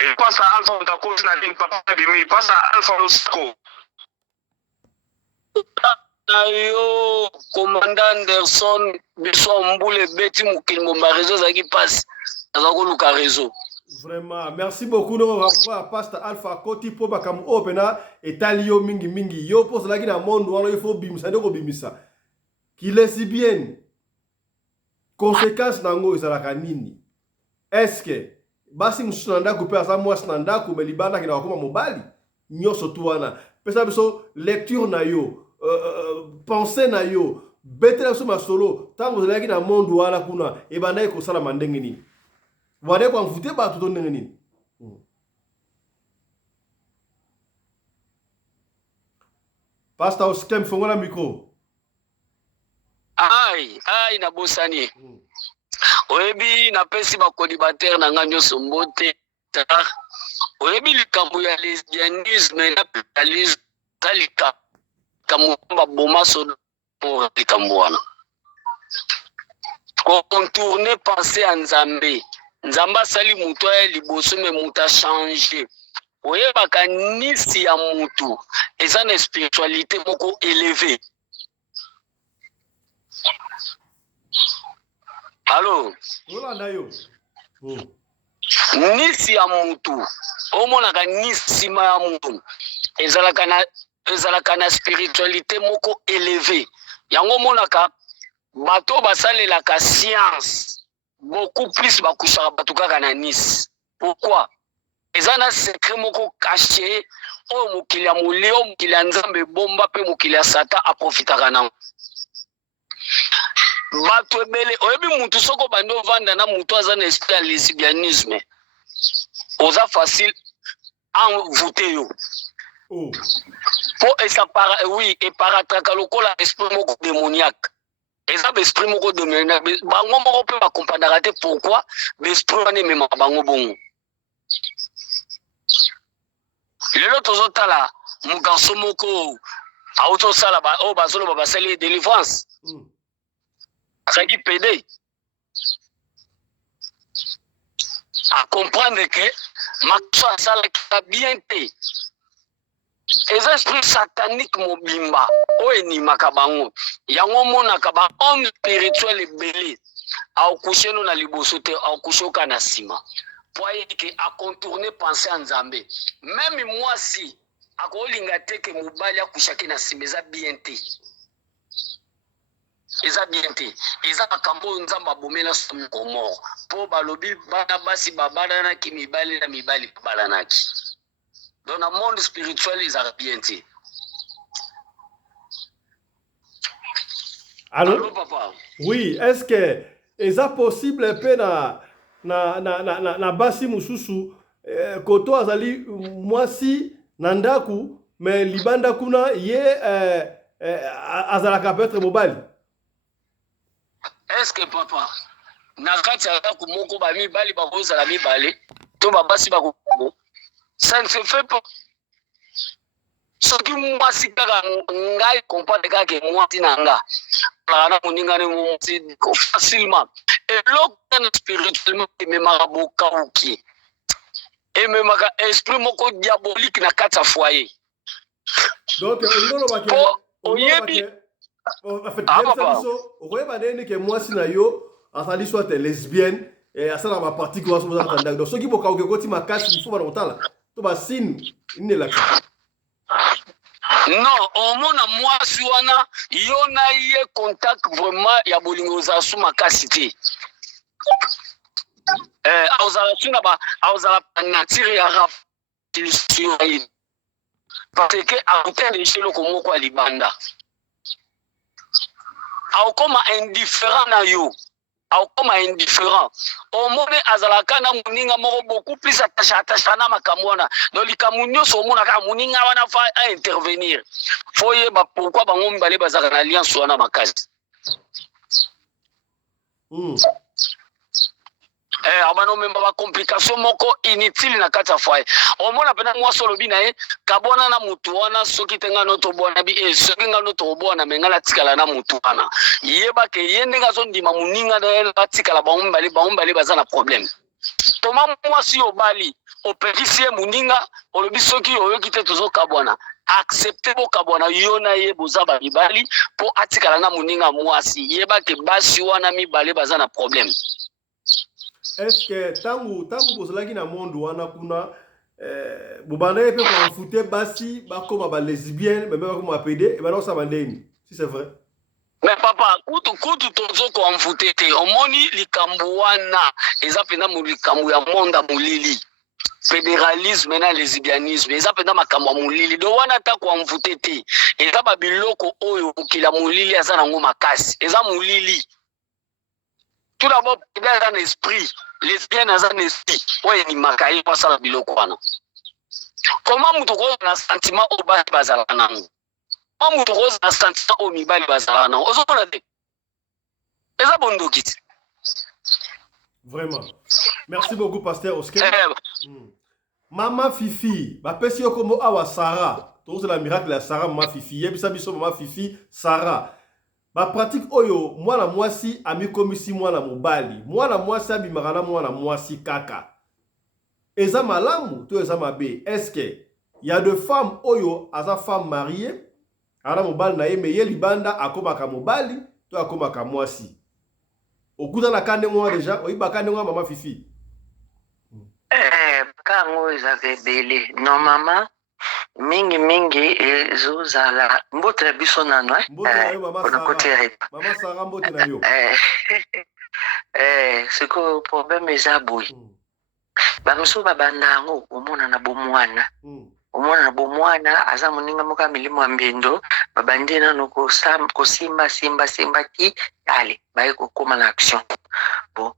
Il passe à Alpha Ndako na ligne, papa Bimi, il passe à Alpha Losco. Ayo, commandant Anderson, biso mbule beti mukili momba réseau zaki passe. Azako luka réseau. Vraiment, merci beaucoup. Nous avons pasteur Alpha Koti pour bakam opena et talio mingi mingi. Yo pour cela qui na monde wala il faut bimisa ndeko bimisa. Qu'il est si bien. Conséquence nango ezalaka nini? Est-ce que basi musunanda couper asa mwasi nanda ku melibanda kina koma mobali? Nyoso tu wana. Pesa biso lecture na yo, pensée na yo, betela so masolo, tango zela ki na monde wala kuna e banda ko sala mandenge nini? Wade kwa mvute ba tout ndenge nini? Pastor Oskem fongola micro. Ai na bosani. Oyebi na pesi ba colibateur na nganyo sombote. Oyebi likambo ya lesbianisme na pluralisme talika kamumba boma so pour likambo wana. Contourner penser en Nzambe. Nzamba sali mutu ya liboso me mutu a changé. Oyebaka nisi ya mutu eza na spiritualité moko élevée. Allô? Olanda yo. Nisi ya mutu omonaka nisi ma ya mutu ezalaka na spiritualité moko élevée. Yango monaka bato basalelaka science beaucoup plus bakushaka bato kaka na Nice. Pourquoi? Ezana secret moko caché o mokili ya molio mokili ya Nzambe bomba pe mokili ya Satan aprofitaka nango. Bato ebele oyebi mutu soko bando vanda na mutu aza na esprit ya lesbianisme oza facile en voter yo. Po esapara oui et paratraka lokola esprit moko démoniaque. Eza l'esprit moko démoniaque bango moko pe ba comprendre te pourquoi l'esprit wana mema bango bongo. Lelo tozotala mu garçon moko auto sala ba o bazolo ba basali délivrance. Azaki PD. À comprendre que Maxwa sala ka bien te. Les esprits sataniques mobimba o enimaka bango yango monaka ba homme spirituel ebele aokushe no na liboso te aokushe ka na sima poye ke a contourner penser en Nzambe même moi si akolinga te ke mobali akushaki na sima eza bien te eza makambo Nzambe abomela somo komor po balobi bana basi babana na kimibali na mibali balanaki. Dans le monde spirituel, ils ont bien dit. Allô, papa? Oui, est-ce que c'est possible pe na basi mususu koto azali mwasi nandaku mais libanda kuna ye azalaka peut-être mobali? Est-ce que papa nakati ya kumoko ba mibali ba kozala mibali to ba basi ba ko ça ne se fait pas. Ce qui moi si kaka ngai comprendre kaka moi tinanga. Plana moninga ne mo facilement. Et l'autre spirituellement me maraboka oki. Et me maka esprit moko diabolique na kata foyer. Donc ngolo ba ke oyebi en fait oyeba nene ke moi sina yo azali soit lesbienne et asala ba partie ko so tanda. Donc ce qui boka o ke koti makasi il faut ba otala. To ba signe ine la. Non, au mona moi si wana yo na ye contact vraiment ya bolingo za su makasi te. aozala tuna ba aozala nature ya rap parce que autende eloko moko ya libanda aokoma indifférent na yo aokoma indifférent omone azalaka na moninga moko beaucoup plus attaché na makambo wana donc likambo nyonso omonaka moninga wana fa a intervenir fo yeba pourquoi bango mibale bazalaka na alliance wana makasi abano memba ba complication moko inutile na kati ya foyer omona pena mwasi olobi na ye kabona na mutu wana soki te nga no tobona bi soki nga no tobona me nga natikala na mutu wana yeba ke ye ndenge azondima moninga na ye batikala bango mibale baza na problème toma mwasi obali opekisi ye moninga olobi soki oyoki te tozokabwana accepte bokabwana yo na ye boza bamibali mpo atikala na moninga mwasi yeba ke basi wana mibale baza na problème. Est-ce que tangu bozalaki na monde wana kuna bobanda ye pe koamfute basi bakoma ba lesbienne bembe bakoma pede ebana bandeni si c'est vrai? Mais papa kutu tozo koamfute te omoni likambo wana eza pena likambo ya monde molili fédéralisme na lesbianisme eza pena makambo ya molili do wana ta koamfute te eza babiloko oyo okila molili aza nango makasi eza molili. Tout d'abord, il y a un esprit. Lesbienne a un esprit. Oui, il m'a caillé pas ça la biloko wana. Comment vous trouvez un sentiment au bas bazalana? Comment vous trouvez un sentiment au mi bas bazalana? Ozo na de. Eza bondo kit. Vraiment. Merci beaucoup pasteur Oscar. Mama Fifi, ba pesi yo komo awa Sarah. Tout c'est la miracle la Sarah mama Fifi. Yebisa biso mama Fifi Sarah. Ba pratique oyo mwana mwasi amikomisi mwana mobali mwana mwasi abimaka mwana mwasi kaka eza malamu to eza mabe. Est-ce que y a de femmes oyo aza femme mariée ara mobali na ye me ye libanda akomaka mobali to akomaka mwasi okuta na kande mwa deja oyiba kande mwa mama Fifi kango eza bebele no mama mingi ezozala mbote na biso nano mpona kotereta mama Sara mbote na yo siko problème eza boye bamosusu babanda yango omona na bomwana aza moninga moko ya milimo ya mbindo babandi nano kosimba ti ale baye kokóma na action bon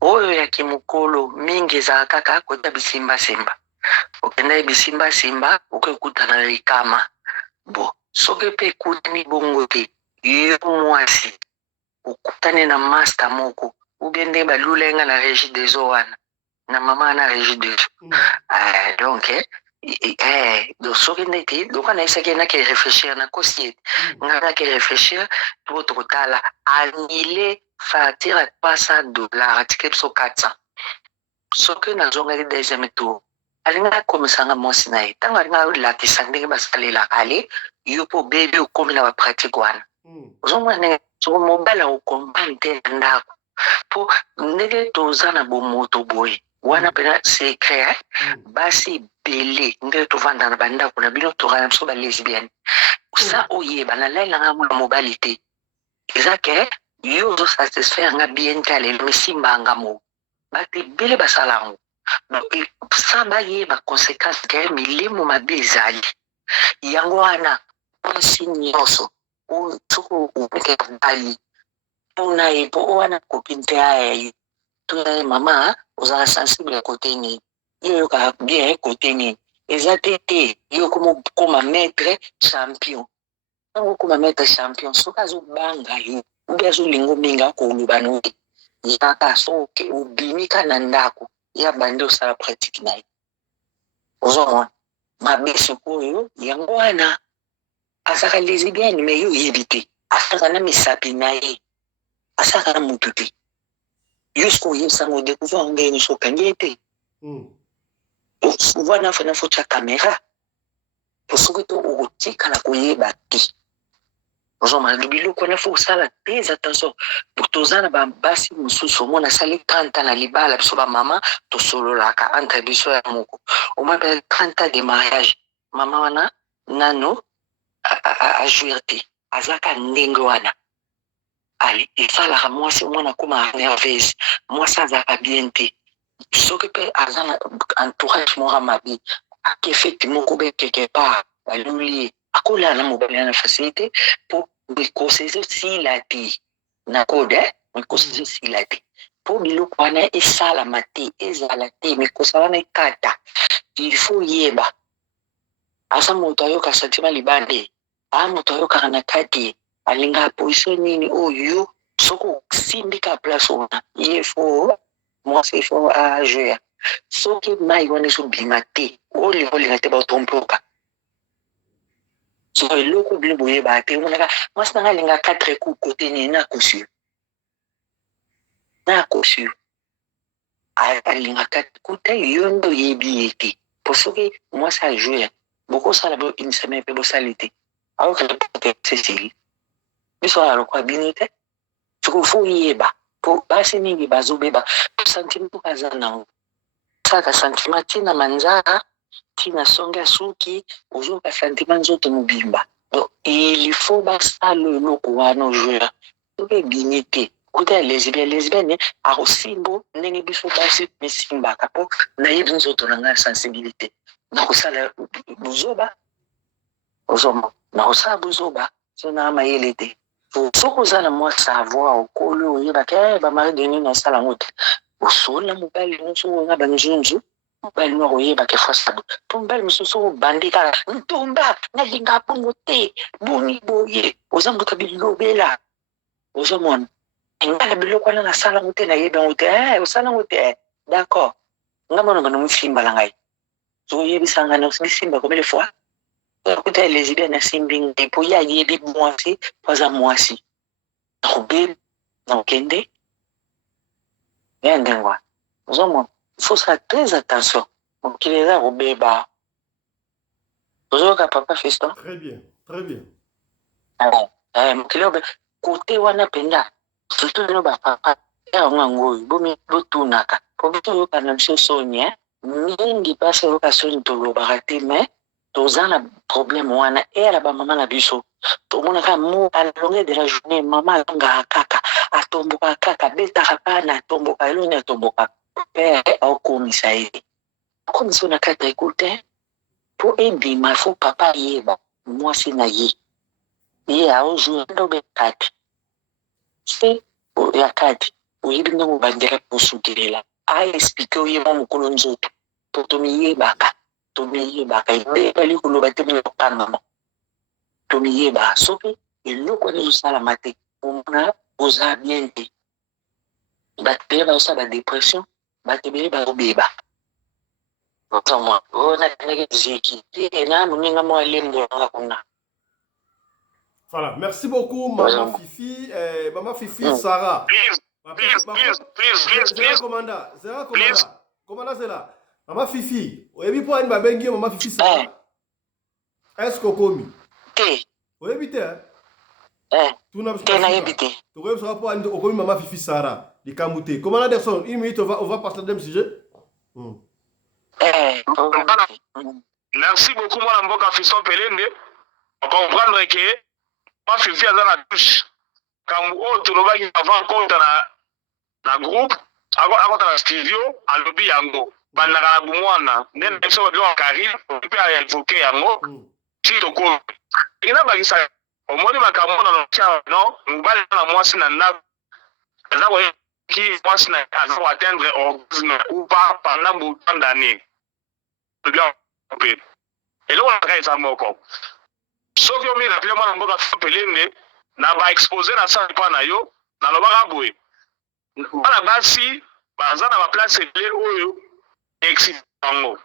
oyo ya kimokolo mingi ezala kaka kota bisimbasimba okenda bisimbasimba okekutana na likama bo soki mpe ekutani bongo te yo mwasi okutani na master moko ubie nde balulenga na régie des eaux wana na mama na régie des eaux donc soki nde te doka naisaki nake réfléchir na kosi ete nga nake réfléchir po tokotala annule facture ya $300 atike biso 400 soki nazongaki deuxième tour alinga komisanga mwasi na ye ntango alinga olakisa ndenge basalelaka ale yo mpo obebi okomi na bapratique wana ozomona ndenge soko mobali akokomprendre te na ndako mpo ndenge toza na bomoto boye wana mpena secret basi ebele ndenge tovanda na bandako na bino tokana biso balesbienne sa oyeba nalaelanga mwana mobali te eza ke yo ozosatisfaire nga bien te alelo mesimbanga mo bato ebele basala yango sa bayeba conséquence ke milimo mabe ezali yango wana mwasi nyonso soki omeke bali mpona ye mpo wana kopine te aya ye tona ye mama ozala sensible ya kote nini yo oyokaka bien kote nini eza te yo koma maître champion ntango okoma maître champion soki azobanga yo ubi azolinga ominga akoloba no te yaka soki obimi ka na ndako ya bandi osala pratique na ye ozomona mabe sikoyo yango wana asaka lesbienne me yo oyebi te asaka na misapi na ye asaka na mutu te yo siko oyebisanga odécouvrir ngeni so okangi ye te wana fana fotya kamera po soki to okotikala koyeba te ozomona biloko wana fo osala très attention po toza na basi mosusu omona asali 30 ans na libala biso bamama tosololaka entre biso ya moko omona mpe 30 ans de mariage mama wana nano ajuire te azaka ndenge wana allez esalaka mwasi mwana koma nerveuse mwasi azalaka bien te soki mpe aza na entourage moko mabe akefeti moko be quelque part aluli akolela na mobali na facilité mpo mikose ezosila te na kode mikose ezosila te mpo biloko wana esalama te ezala te mikose wana ekata il faut yeba asa moto ayoka sentiment libande moto ayokaka na kati alinga position nini oyo soko simbika place wana il faut moi c'est faut à jouer soki mai wana ezobima te olinga te baotrompoka so eloko bino boyeba te omonaka mwasi nanga alinga 4 coups kote nini na kosu alinga 4 coups te yo ndo oyebi ye te po soki mwasi ajoue bokosala bo une semaine mpe bosali te aokende cecile biso alokwa bino te soki fo yeba po basi mingi bazobeba sentiment kaza nango saka sentiment tina manzara tina songa suki ozoka sentiment nzoto mobimba donc il faut basala eloko wana ojouera soki ebimi te kuta lesbienne akosimbo ndenge biso basi misimbaka po nayebi nzoto na ngai sensibilité nakosala buzoba ozoma nakosala buzoba so na mayele te soki oza na mwa savoir okoli oyebaka bamari de nini nasala yango te osola mobali nyonso onga banzunzu mobali noko oyebaka efasabo mpo mobali mosusu obandi kaka ntomba nalinga bongo te boni boye oza moto bilobela ozomona engala biloko wana nasala yango te nayebi yango te osala yango te d'accord nga monanga nomifimba ngai zoyebisanga namisimba combien de fois okuta lesbienne asimbi ngai mpo ye ayebi mwasi po aza mwasi nakobeba nakokende ya ndengwa ozomona faut faire très attention mokili eza kobeba ozoyoka papa Fiston très bien mokili obe kote wana mpenza surtout bino bapapa yango oyo botunaka po biso oyoka na biso soni mingi mpasi oyoka soni tolobaka te mais toza na problème wana era bamama na biso tomonaka mo à longueur de la journée mama alongaka kaka atomboka kaka betaka pana atomboka eloni atomboka mpe aokomisa ye akomisa na kati ya ekute mpo ebima fo papa yeba mwasi na ye aozwa ndobe kati se ya kati oyebi ndenge obandela kosukilela aexplike oyeba mokolo nzoto po tomiyebaka ebali koloba te bino okangama tomiyeba soki eloko wana ezosalama te omona oza bien te bato ebele bazosala badepression bato ebele bazobeba onatendeke zeki te na moninga mo alembonanga kuna. Voilà, merci beaucoup Maman Fifi Sarah. Please. Commanda Zela. Maman Fifi, oyebi po ani babengi Maman Fifi Sarah. Est-ce que komi? Te. Oyebi te? Tuna yebi te. Tu oyebi so po ani okomi Maman Fifi Sarah. Likamute. Commanda Anderson, une minute on va passer le même sujet. Merci beaucoup mon mboka Fiston Pelende. On comprendre que Maman Fifi a dans la touche. Quand on tolobaki avant compte na groupe, avant na studio, à lobby yango. Bandaka na bumwana ndene biso ba biwa Karine mpe a évoquer yango ti toko ina bagisa omoni makambo na locha no mbali na mwasi na ndako za ko ki mwasi na azo atteindre orgasme ou pas pendant beaucoup d'années bien pe elo na kai sa moko soki omi rappelé mwana mboka Pelende na ba exposer na sa pa na yo na lobaka boye bana basi baza na ba place ele oyo excitango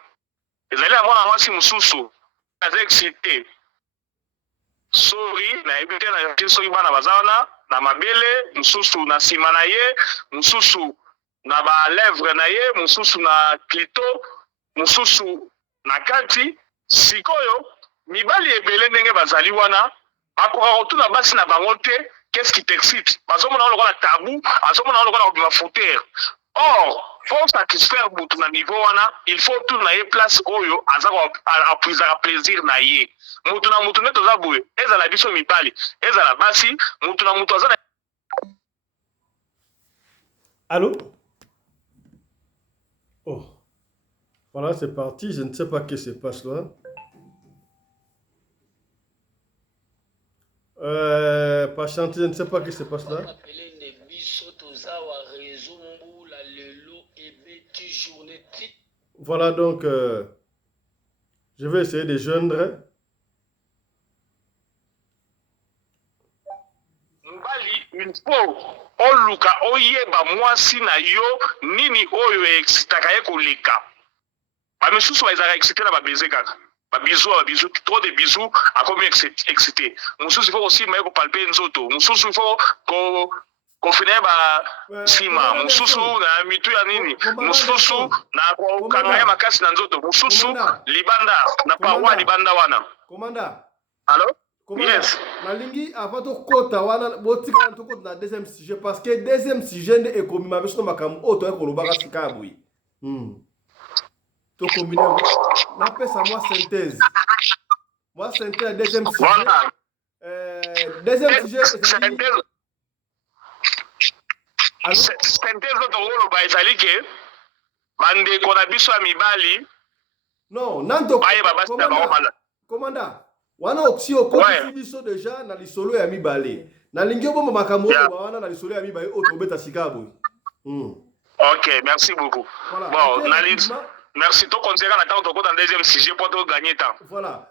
ezali amona mwasi mususu aza excité sorry na ebite na soki bana bazana na mabele mususu na sima na ye mususu na ba lèvre na ye mususu na clito mususu na kati sikoyo mibali ebele ndenge bazali wana akoka kotuna basi na bango te qu'est-ce qui t'excite bazomona lokola tabou azomona lokola kobima fauteur. Or, pour satisfaire mutu na niveau wana, il faut tout na ye place oyo azako appuisera plaisir na ye. Mutu na mutu neto za boye, ezala biso mibali, ezala basi, mutu na mutu azana Allô? Oh, voilà, c'est parti. Je ne sais pas ce qui se passe là. Patientez, je ne sais pas ce qui se passe là. Voilà, donc, je vais essayer de joindre. Il faut oluka oyeba mwasi na yo nini oyo excitaka ye koleka bamisusu bazalaka excité na babeze kaka babizu trop de bisous akomi excité mosusu ifo kosimba ye kopalpe nzoto mosusu ifo kofina ba sima mosusu na mitu ya nini mosusu na kokanga ye makasi na nzoto mosusu libanda na paroi libanda wana. Commanda. Allô? Commanda. Yes. Nalingi avant to kota wana botika to kota na deuxième sujet parce que deuxième sujet ne ekomi mabeso makamu oto ekolobaka sika boui. To combiner na pesa moi synthèse. Moi synthèse deuxième sujet. Voilà. Deuxième sujet synthèse oloba ezali ke bandeko na biso ya mibali non nanto bayeba basi na bango mala. Commanda wana oksi okotisi biso deja na lisolo ya mibale nalingi obomba makambo oyo wana na lisolo ya mibale oyo tobeta sika boye. Ok, merci beaucoup. Voilà. Bon, merci to conseiller na tango tokota na deuxième sujet pour to gagner temps. Voilà.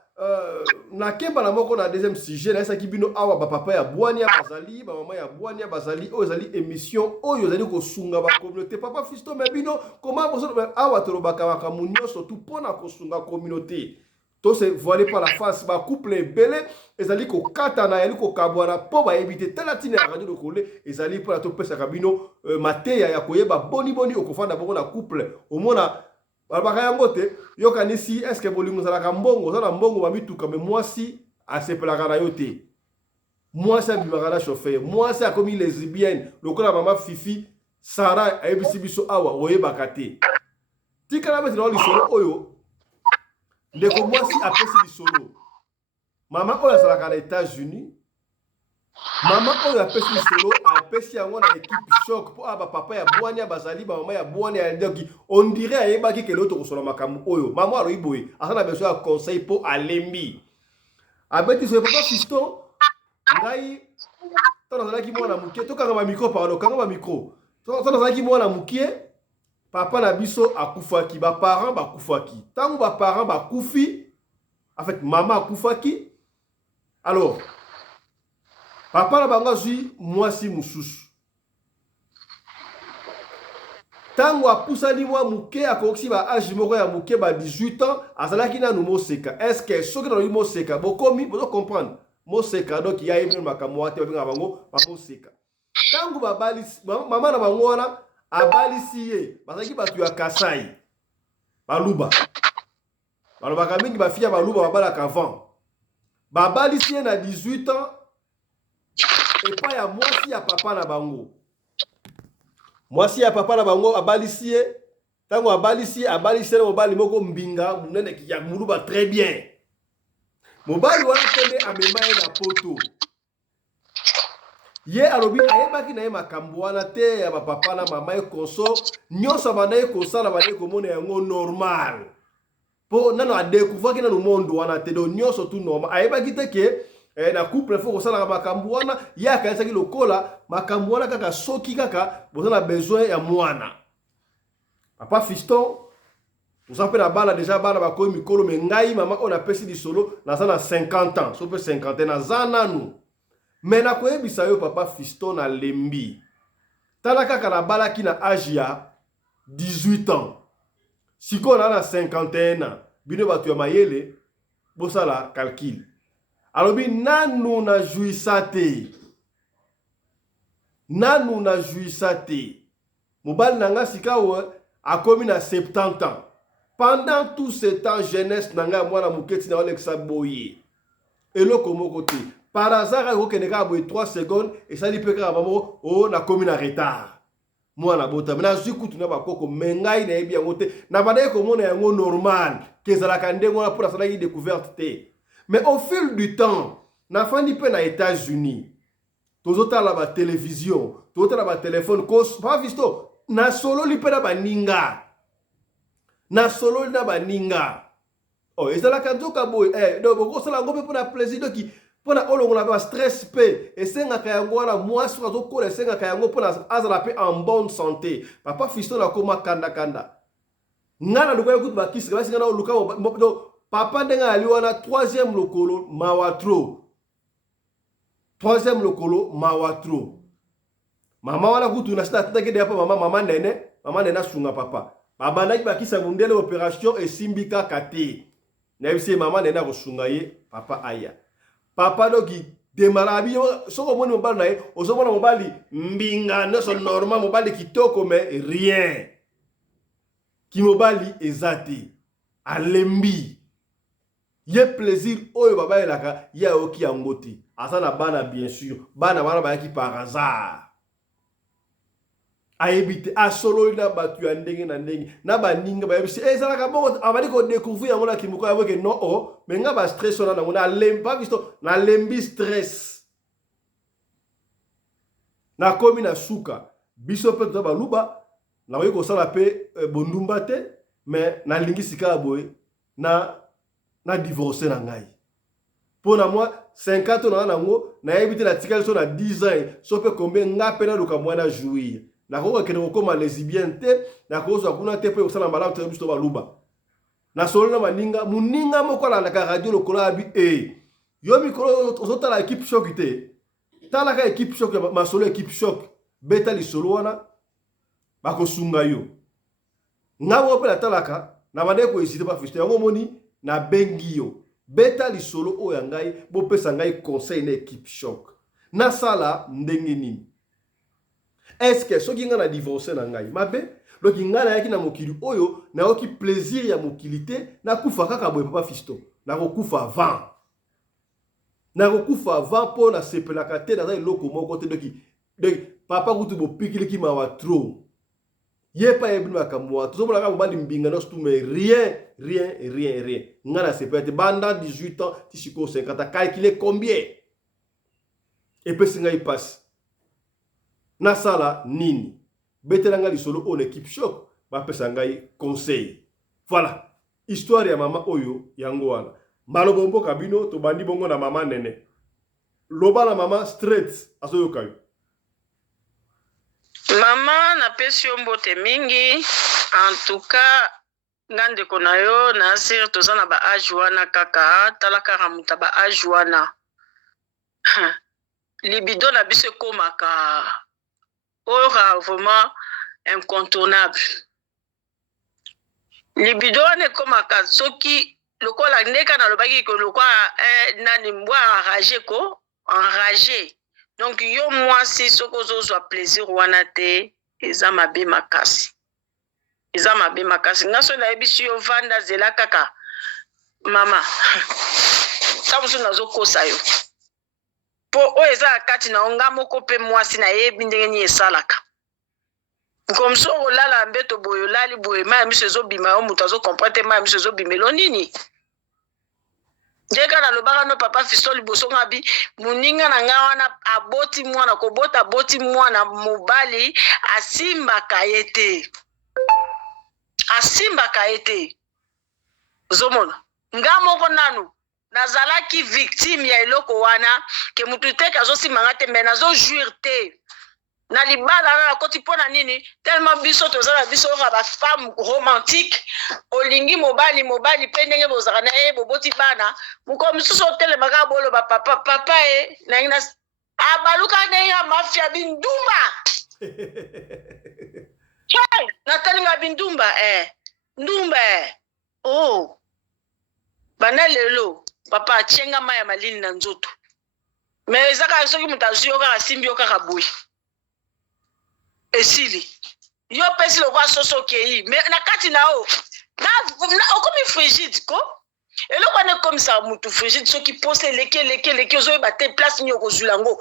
Na kemba na moko na deuxième sujet na esaki bino awa ba papa ya bwani ya bazali ba mama ya bwani ya bazali oyo ezali émission oyo ezali kosunga ba communauté papa Fiston mais bino comment bozo awa tolobaka makambo nyonso tout pona kosunga communauté to se voiler par la face ba couple belé ezali ko katana yali ko kabwana po ba éviter talatine ya radio lokole ezali pour la to pesa kabino mateya ya koyeba boni okofanda bongo na couple omona balabaka yango te yokanisi eske bolingo ezalaka mbongo oza na mbongo bamituka me mwasi asepelaka na yo te mwasi abimaka na chauffeur mwasi akomi lesbienne lokola mama Fifi Sara ayebisi biso awa oyebaka te tikala beti na lisolo oyo ndeko mwasi apesi lisolo mama oyo azalaka na États-Unis mama oyo apesi lisolo apesi yango na équipe choc po aba papa ya bwani ya bazali ba mama ya bwani ya ndoki on dirait ayebaki ke loto kosola makambo oyo mama aloyi boye asa na besoin ya conseil po alembi abeti so papa Fiston ngai tona zalaki mwana mukie tokanga ba micro pardon kanga ba micro tona zalaki mwana mukie papa na biso akufaki ba parents bakufaki tango ba parents bakufi en fait mama akufaki alors papa na bango azwi mwasi mususu tango apusani mwa muke akoki ba age moko ya muke ba 18 ans azalaki nanu moseka est-ce que soki na moseka bokomi bozo comprendre moseka donc ya yebi makambo ate babinga bango ba moseka tango babalisi mama na bango wana abalisi ye bazalaki batu ya Kasai baluba balobaka mingi bafia baluba babalaka avant babalisi ye na 18 ans epa ya mwasi ya papa na bango mwasi ya papa na bango abalisi ye tango abalisi na mobali moko mbinga munene ya muluba très bien mobali wana tende amema ye na poto ye alobi ayebaki na ye makambo wana te ya bapapa na mama ye konso nyonso banda ye kosala banda ye komona yango normal po nano adekouvraki nano mondo wana te do nyonso tu normal ayebaki te ke na couple faut kosala makambo wana ye akanisaki lokola makambo wana kaka soki kaka boza na besoin ya mwana papa Fiston toza mpe na bana deja bana bakomi mikolo me ngai mama oyo napesi lisolo naza na 50 ans so mpe 50 naza nanu me nakoyebisa yo papa Fiston na lembi tala kaka nabalaki na age ya 18 ans sikoyo na 51 ans bino bato ya mayele bosala calcul alobi nanu na juisa te mobali na nga sikawo akomi na 70 ans pendant tout ce temps jeunesse na nga mwana muketi na olekisa boye eloko moko te par hasard akokende kaka boye 3 secondes esali mpe kaka bamoko o nakomi na retard mwana bota na zwi kutu na bakoko me ngai nayebi yango te na bandaki komona yango normal ke ezalaka ndenge wana mpo nasalaki découverte te mais au fil du temps nafandi mpe na États-Unis tozotala ba télévision, tozotala ba téléphone, papa Fiston, na solo li pe na baninga. Na solo na baninga. Oh, ezalaka nzoka boy. Donc okosala ngo pe pona plaisir doki pona olongola ba stress pe esengaka yango wana mwasi azokola esengaka yango pona azala pe en bonne santé. Papa Fiston akoma kanda. Ngana luka yokutu bakisi basi ngana luka donc papa ndenga ali wana troisième lokolo mawatro. Troisième lokolo mawatro. Mama wana kutu na sita teke de pa mama nene sunga papa. Baba na ki bakisa mundele opération et simbika kate. Na bisi mama nene ko sunga ye papa aya. Papa doki demarabi soko moni mobali na ye osomona mobali mbinga no so normal mobali kitoko mais rien. Ki mobali ezati alembi. Ye plaisir oyo baba elaka ya oki angoti. Asana bana bien sûr. Bana ba ki par hasard. Aebite a solo na batu ya ndenge na ndenge na baninga ba yebisi ezalaka bongo abali ko découvrir yango na kimoko ya boke non oh mais nga ba stress ona na lemba visto na lembi stress na komi na suka biso pe to ba luba na ko sala pe bondumba te mais na lingi sika boy na divorcer na ngai pour na moi 50 ans na ngo na yebite la tikali so na 10 ans so pe combien nga pe na luka mwana jouir na ko kene ko ma lesbienne te na ko so kuna te pe osala malamu te biso ba luba na solo na maninga muninga moko la ka radio lokola bi yo mikolo ozota la équipe choc te tala ka équipe choc ma solo équipe choc beta li solo wana ba ko sunga yo nga wo pe la talaka na bande ko hésiter ba fister yango moni na bengi yo beta li solo o ya ngai bo pesa ngai conseil na équipe choc na sala ndenge nini. Est-ce que soki nga na divorcer na ngai mabe loki nga na yaki na mokili oyo na yoki plaisir ya mokilité na kufa kaka boye papa Fiston na ko kufa avant po na sepelaka te na loko moko te doki papa kutu bo pikili ki mawa trop ye pa ebinu akamwa to mona ka mobali mbinga no stu mais rien nga na sepelate banda 18 ans tisiko 50 calculer combien et puis singa y passe na sala nini betelanga lisolo on équipe choc ba pesa ngai conseil. Voilà histoire ya mama oyo yango wana malobo mboka bino to bandi bongo na mama nene loba na mama straight asoyo kayo mama na pesi mbote mingi en tout cas ngande konayo na sir tozana ba age wana kaka talaka ramuta ba age wana libido na biso komaka aura vraiment incontournable. Libido ne komaka soki lokola ndeka na lobaki ko lokola nani mbwa enragé. Donc yo moi si soko zo plaisir wana te eza mabe makasi. Eza mabe makasi. Ngaso na ebisi yo vanda zela kaka mama. Sabusu nazo kosa yo. Po o eza kati na onga moko pe mwasi na yebi ndenge ni esalaka comme so olala mbeto boyo lali boye ma miso zo bima yo mutu azo comprendre ma miso zo bimelo nini ndeka na lobaka no papa Fiston liboso ngabi muninga na nga wana aboti mwana ko bota boti mwana mobali asimbaka yete zomona nga moko nanu nazalaki victime ya eloko wana ke mutu teka azosimanga te me nazojuire te na libala na koti pona nini tellement biso tozala biso ba femme romantique olingi mobali pe ndenge bozaka na boboti bana muko misusu telemaka bolo ba papa na ina abaluka ne ya mafia bindumba na telinga bindumba ndumba oh bana lelo papa achenga maya malini na nzoto mais ezaka soki mutazu yo kaka simbi yo kaka boy esili yo pesi lo kwa soso kei mais na kati na o na okomi frigide ko eloko ne comme ça mutu frigide soki pose leke zo ba te place nyo ko zulango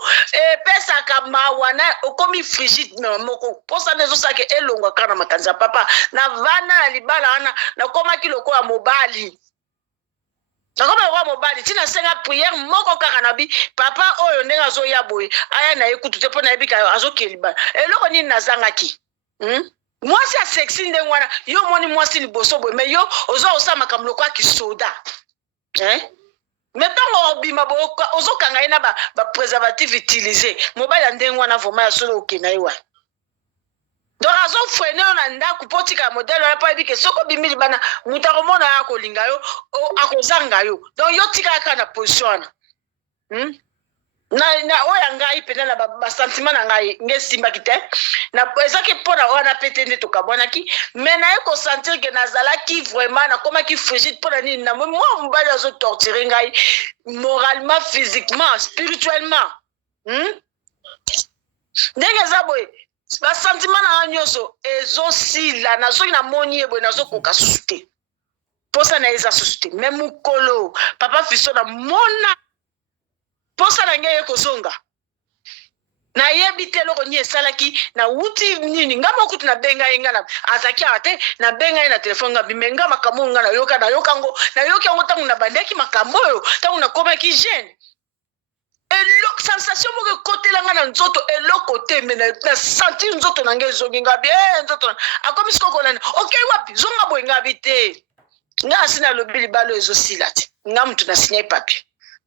pesa kama wana okomi frigide moko posa nezo sake elongwa kana makanza papa na vana libala ana na koma kiloko ya mobali nakoma kwa mobali tina senga prière moko kaka na bi papa oyo ndenga zo ya boye aya na ekutu te pona ebika azo keliba eloko nini nazangaki mwasi ya sexy ndenga wana yo moni mwasi liboso boye mais yo ozo osama kamlo kwa kisoda metango obima bo ozo kanga ina ba préservatif utilisé mobali ndenga wana vraiment ya solo okena iwa donc azo frene na ndako potika modèle ya pa ebike soko bimili bana mutako mona ya kolinga yo akozanga yo donc yo tika ka na position na oya ngai pena na ba sentiment na ngai ngesimba kite na ezaki pona wana petende to kabonaki mais na eko sentir que nazalaki vraiment na koma ki frigide pona nini na moi mbali azo torturer ngai moralement physiquement spirituellement ndenge zaboy ba sentiment na nyonso ezosila na soki na moni ebo nazo koka susute posa na eza susute même mukolo papa fiso na mona posa na ngeye kozonga na yebi te loko ni esalaki na wuti nini ngama okuti na benga yenga na azaki ate na benga na telefone ngabi menga makambo nga na yoka ngo tangu na bandeki makambo yo tangu na komaki jeune elok sensation moko kotelanga na nzoto eloko te me na sentir nzoto na ngezo nginga bien nzoto akomi sikoko na okay wapi zonga boy ngabi te nga sina lobili balo ezosila te nga mtu na signer papier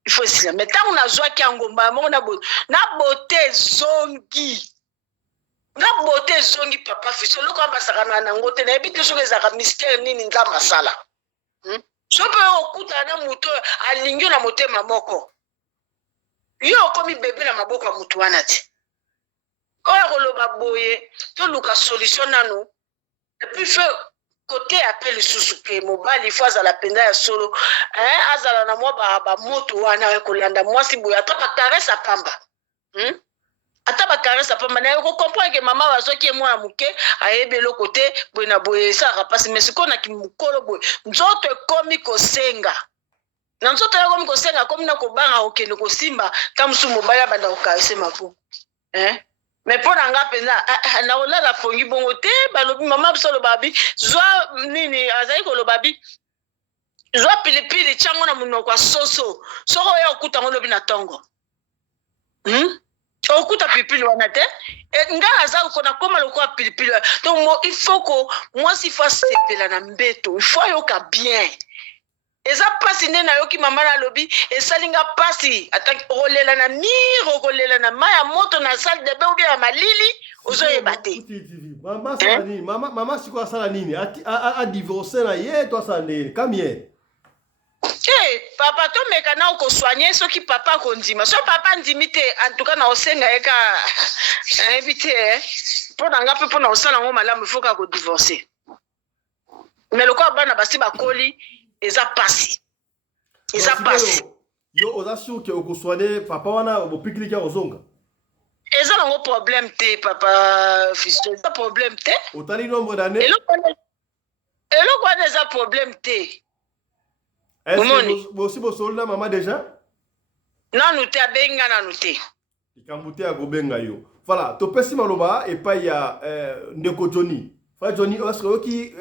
il faut sila mais tangu na zwa ki ngomba moko na beauté zongi na beauté zongi papa fiso loko ambasaka na ngote na ebite soke zaka mystère nini nzamba sala sope okuta na muto alingi na motema moko yo komi bébé na maboko ya mutu wana te oyo koloba boye toluka solution nanu et puis fait côté appel lisusu ke mobali fo azala penda ya solo azala na mwa ba moto wana kolanda mwasi boye ata bakarese apamba ata bakarese apamba na yoko comprendre ke mama bazoki mwana muke ayebi eloko te boye na boye esalaka mpasi mais sikoyo na kimokolo boye nzoto ekomi kosenga na nzoto ekomi kosenga komi na kobanga okende kosimba ta mosusu mobali abanda kokarese mabuku mais pona nga pena na olala pongi bongo te balobi mama biso lobabi zwa nini azali kolobabi zwa pilipili chango na munoko kwa soso soko ya okuta ngo lobi na tongo okuta pilipili wana te nga azali kona koma lokwa pilipili donc il faut ko mwasi fa sepela na mbeto il faut yoka bien eza pasi nde nayoki mama na lobi esalinga pasi okolela na mire okolela na mai ya moto na salle de bain obia ya malili ozoyeba te mama siko asala nini adivorce na ye to asala ndeni kamie papa tomeka na okoswanye soki papa akondima so papa ndimi te antuka na osenga ye ka nayebi te mpo na nga mpe mpo na osala yango malamu ifo kaka kodivorce mais lokola bana basi bakoli eza pasi yo oza sûr ke okoswane papa wana bopikiliki ya kozonga eza nango problème te papa fisto eza problème te otali nombre d'année eloko wana eza problème te est-ce bosi bosoli na mama déjà nanu te abenga nanu te likambo te akobenga yo voilà topesi maloba epai ya ndeko Johnny fa Johnny est-ce oyoki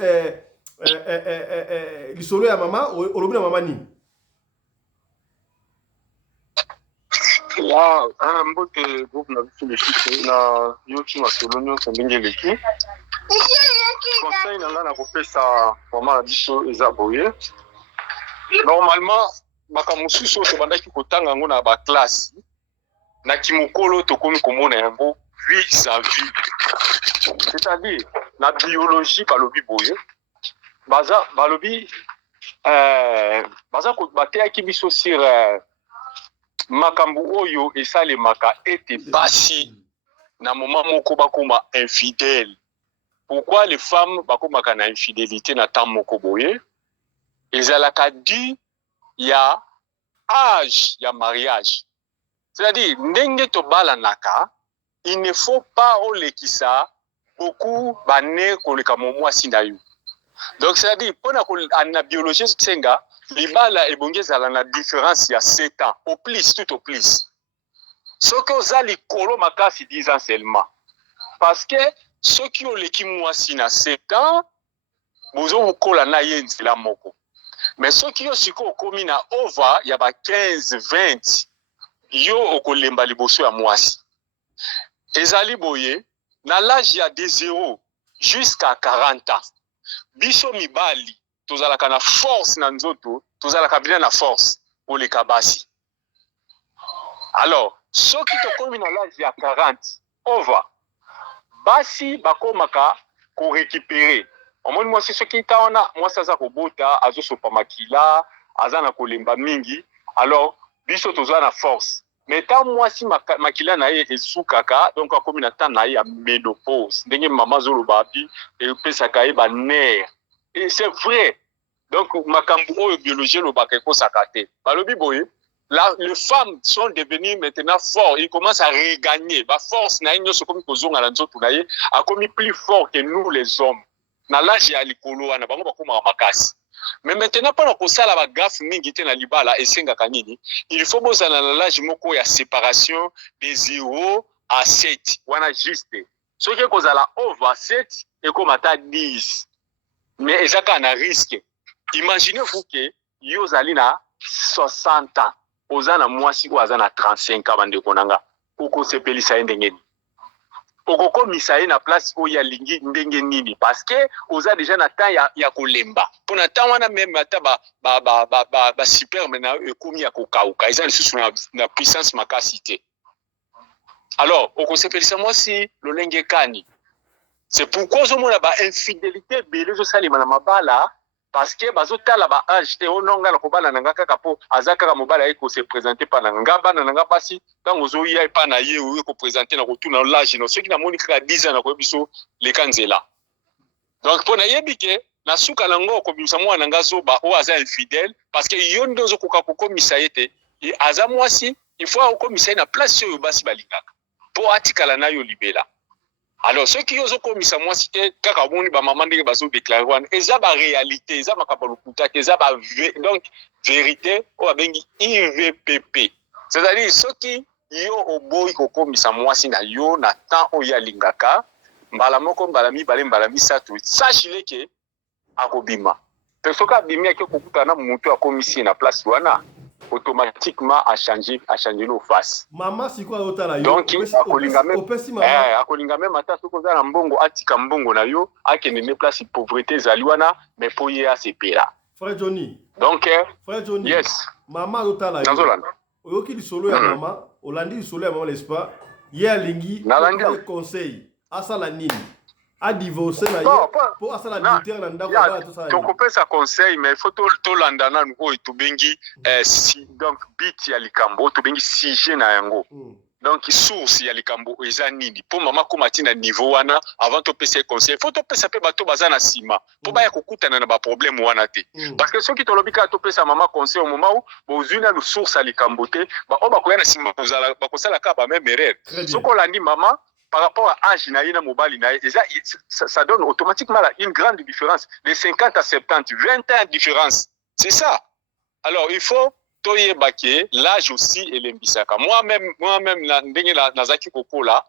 lisolo ya mama olobi na mama nini mbote groupe na biso leki na yoki masolo nyonso ndenge eleki conseil na nga na kopesa mama na biso eza boye normalement makambo mosusu oyo tobandaki kotanga yango na baklasse na kimokolo tokomi komona yango vis à vis, c'est-à-dire na biologie balobi boye balobi baza bateyaki biso sur makambo oyo esalemaka ete basi na moment moko bakoma infidèle. Pourquoi les femmes bakomaka na infidélité na temps moko boye ezalaka dû ya âge ya mariage, c'est-à-dire ndenge tobalanaka il ne faut pas olekisa beaucoup bane koleka mwasi na yo. Donc c'est-à-dire pona na biologie tsenga libala ebongi ezala na différence ya 7 ans au plus, tout au plus. Ce que oza likolo makasi 10 ans seulement, parce que ceux qui ont leki mwasi na 7 ans bozo kola na ye nzela moko. mais soki yo siko okomi na over ya ba 15-20 yo okolemba liboso ya mwasi ezali boye na l'âge ya de 0 jusqu'à 40 ans biso mibali tozalaka na force na nzoto tozalaka bien na force oleka basi. Alors soki tokomi na l'âge ya 40 over basi bakomaka ko récupérer omoni mwasi soki taona mwasi aza kobota azosopa makila aza na kolemba mingi alors biso tozwa na force mais tant mwasi makila na ye esukaka donc akomi na temps na ye ya ménopause ndenge mama zoloba bi epesaka ye ba nerf et c'est vrai donc makambo oyo biologie lobaka ekosaka te balobi boye. Les femmes sont devenues maintenant fortes. Ils commencent à regagner. La force, a commis plus fort que nous les hommes. Na l'âge ya likolo wana bango bakoma makasi. Mais maintenant pendant que ça la gaffe mingi te na libala esenga kanini, il faut bozala na l'âge moko ya séparation de 0 à 7. Wana juste. Ce qui cause la over 7 et comme ata 10. Mais ezaka na risque. Imaginez-vous que yo zali na 60 ans. Ozana mwasi ko azana 35 ans bande konanga oko sepelisa ndenge ni oko komisa na place o ya lingi ndenge nini parce que oza déjà na temps ya kolemba pona temps wana même ata ba super mena ekomi ya kokauka eza lisusu na puissance makasité. Alors oko sepelisa mwasi lolenge kani c'est pourquoi ozomona ba infidélité belé zo salima na mabala parce que bazotala ba âge te ononga la kobala nanga kaka po azaka mobala eko se présenter pa nanga bana nanga basi tango zo ya pa na ye ko présenter na retour na l'âge no ceux qui na moni kaka 10 ans na ko biso le kanzela donc pona yebike na suka nango ko bimisa mwana nanga zo ba o aza infidèle parce que yo ndozo koka kokomisa yete aza mwasi il faut kokomisa na place yo basi balingaka po atikala na yo libela. Alors ceux qui osent comme ça moi c'était kaka boni ba maman ndenge bazo déclarer wana eza ba réalité eza makaba lokuta eza ba donc vérité o abengi IVPP c'est-à-dire ceux qui yo oboyi kokomisa mwasi na yo na temps oya lingaka mbala moko mbala mi satu sache que akobima pesoka bimia ke kokuta na mutu akomisi na place wana automatiquement a changé nos faces. Maman si quoi otala yo. Donc akolinga même ata soko za na mbongo atika mbongo na yo akene ne place pauvreté zaliwana mais poye a sepela. Frère Johnny. Donc Frère Johnny. Yes. Maman otala yo. Nazolanda. Oyoki di solo ya maman, olandi di solo ya maman l'espa. Ye lingi le conseil asala nini? A divorcer na yo pour asala militaire na ndako ba tout ça. Donc on peut ça conseil mais il faut to landa na ngo to bengi si donc bit ya likambo to bengi sujet na yango. Donc source ya likambo eza nini pour mama ko matina niveau wana avant to pesa conseil faut to pesa pe bato bazana sima pour ba ya kokutana na ba problème wana te parce que ceux qui to lobika to pesa mama conseil au moment où bozuna no source ya likambo te ba oba ko yana sima kozala ba kosala ka ba même erreur soko landi mama par rapport à âge na mobali na ça donne automatiquement une grande différence de 50 à 70 20 ans de différence c'est ça. Alors il faut toye baké l'âge aussi elembisaka moi-même ndenge nazaki kokola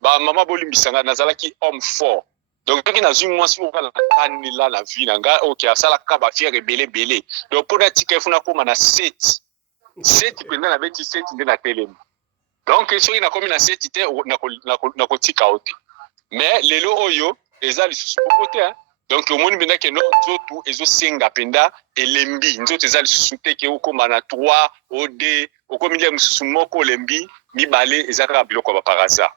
ba mama bolimbisanga nazalaki homme fort donc toki nazu moi si okala kanila la vie nanga OK asala ka ba fier belé donc pour natika ifuna koma na 7 pendant na beti 7 ndena telemi. Donc soki na komi na 7 te na kotika ote mais lelo oyo eza lisusu popote hein. Donc au monde benda ke no nzoto ezo senga penda elembi nzoto eza lisusu te ke okoma na 3 od okomi le mususu moko elembi mibale eza ka biloko ba par hasard.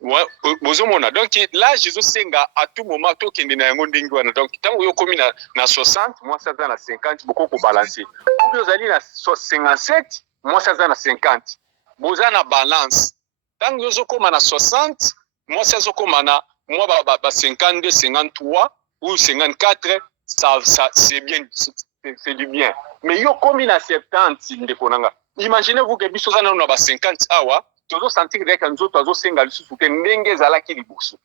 Ouais bozomona donc là jezo senga à tout moment to kende na yango ndenge wana donc tango yo komi na 60 moi ça na 50 beaucoup ko balancer ou bien ozali na 57 moi ça na 50 boza na balance tango yo zokoma na 60 moi ça zokoma na moi ba 52 53 ou 54 ça c'est bien c'est du bien mais yo komi na 70 ndeko nanga imaginez-vous que biso za na 50 awa tozo sentir que nzoto azo senga lisusu te ndenge ezalaki liboso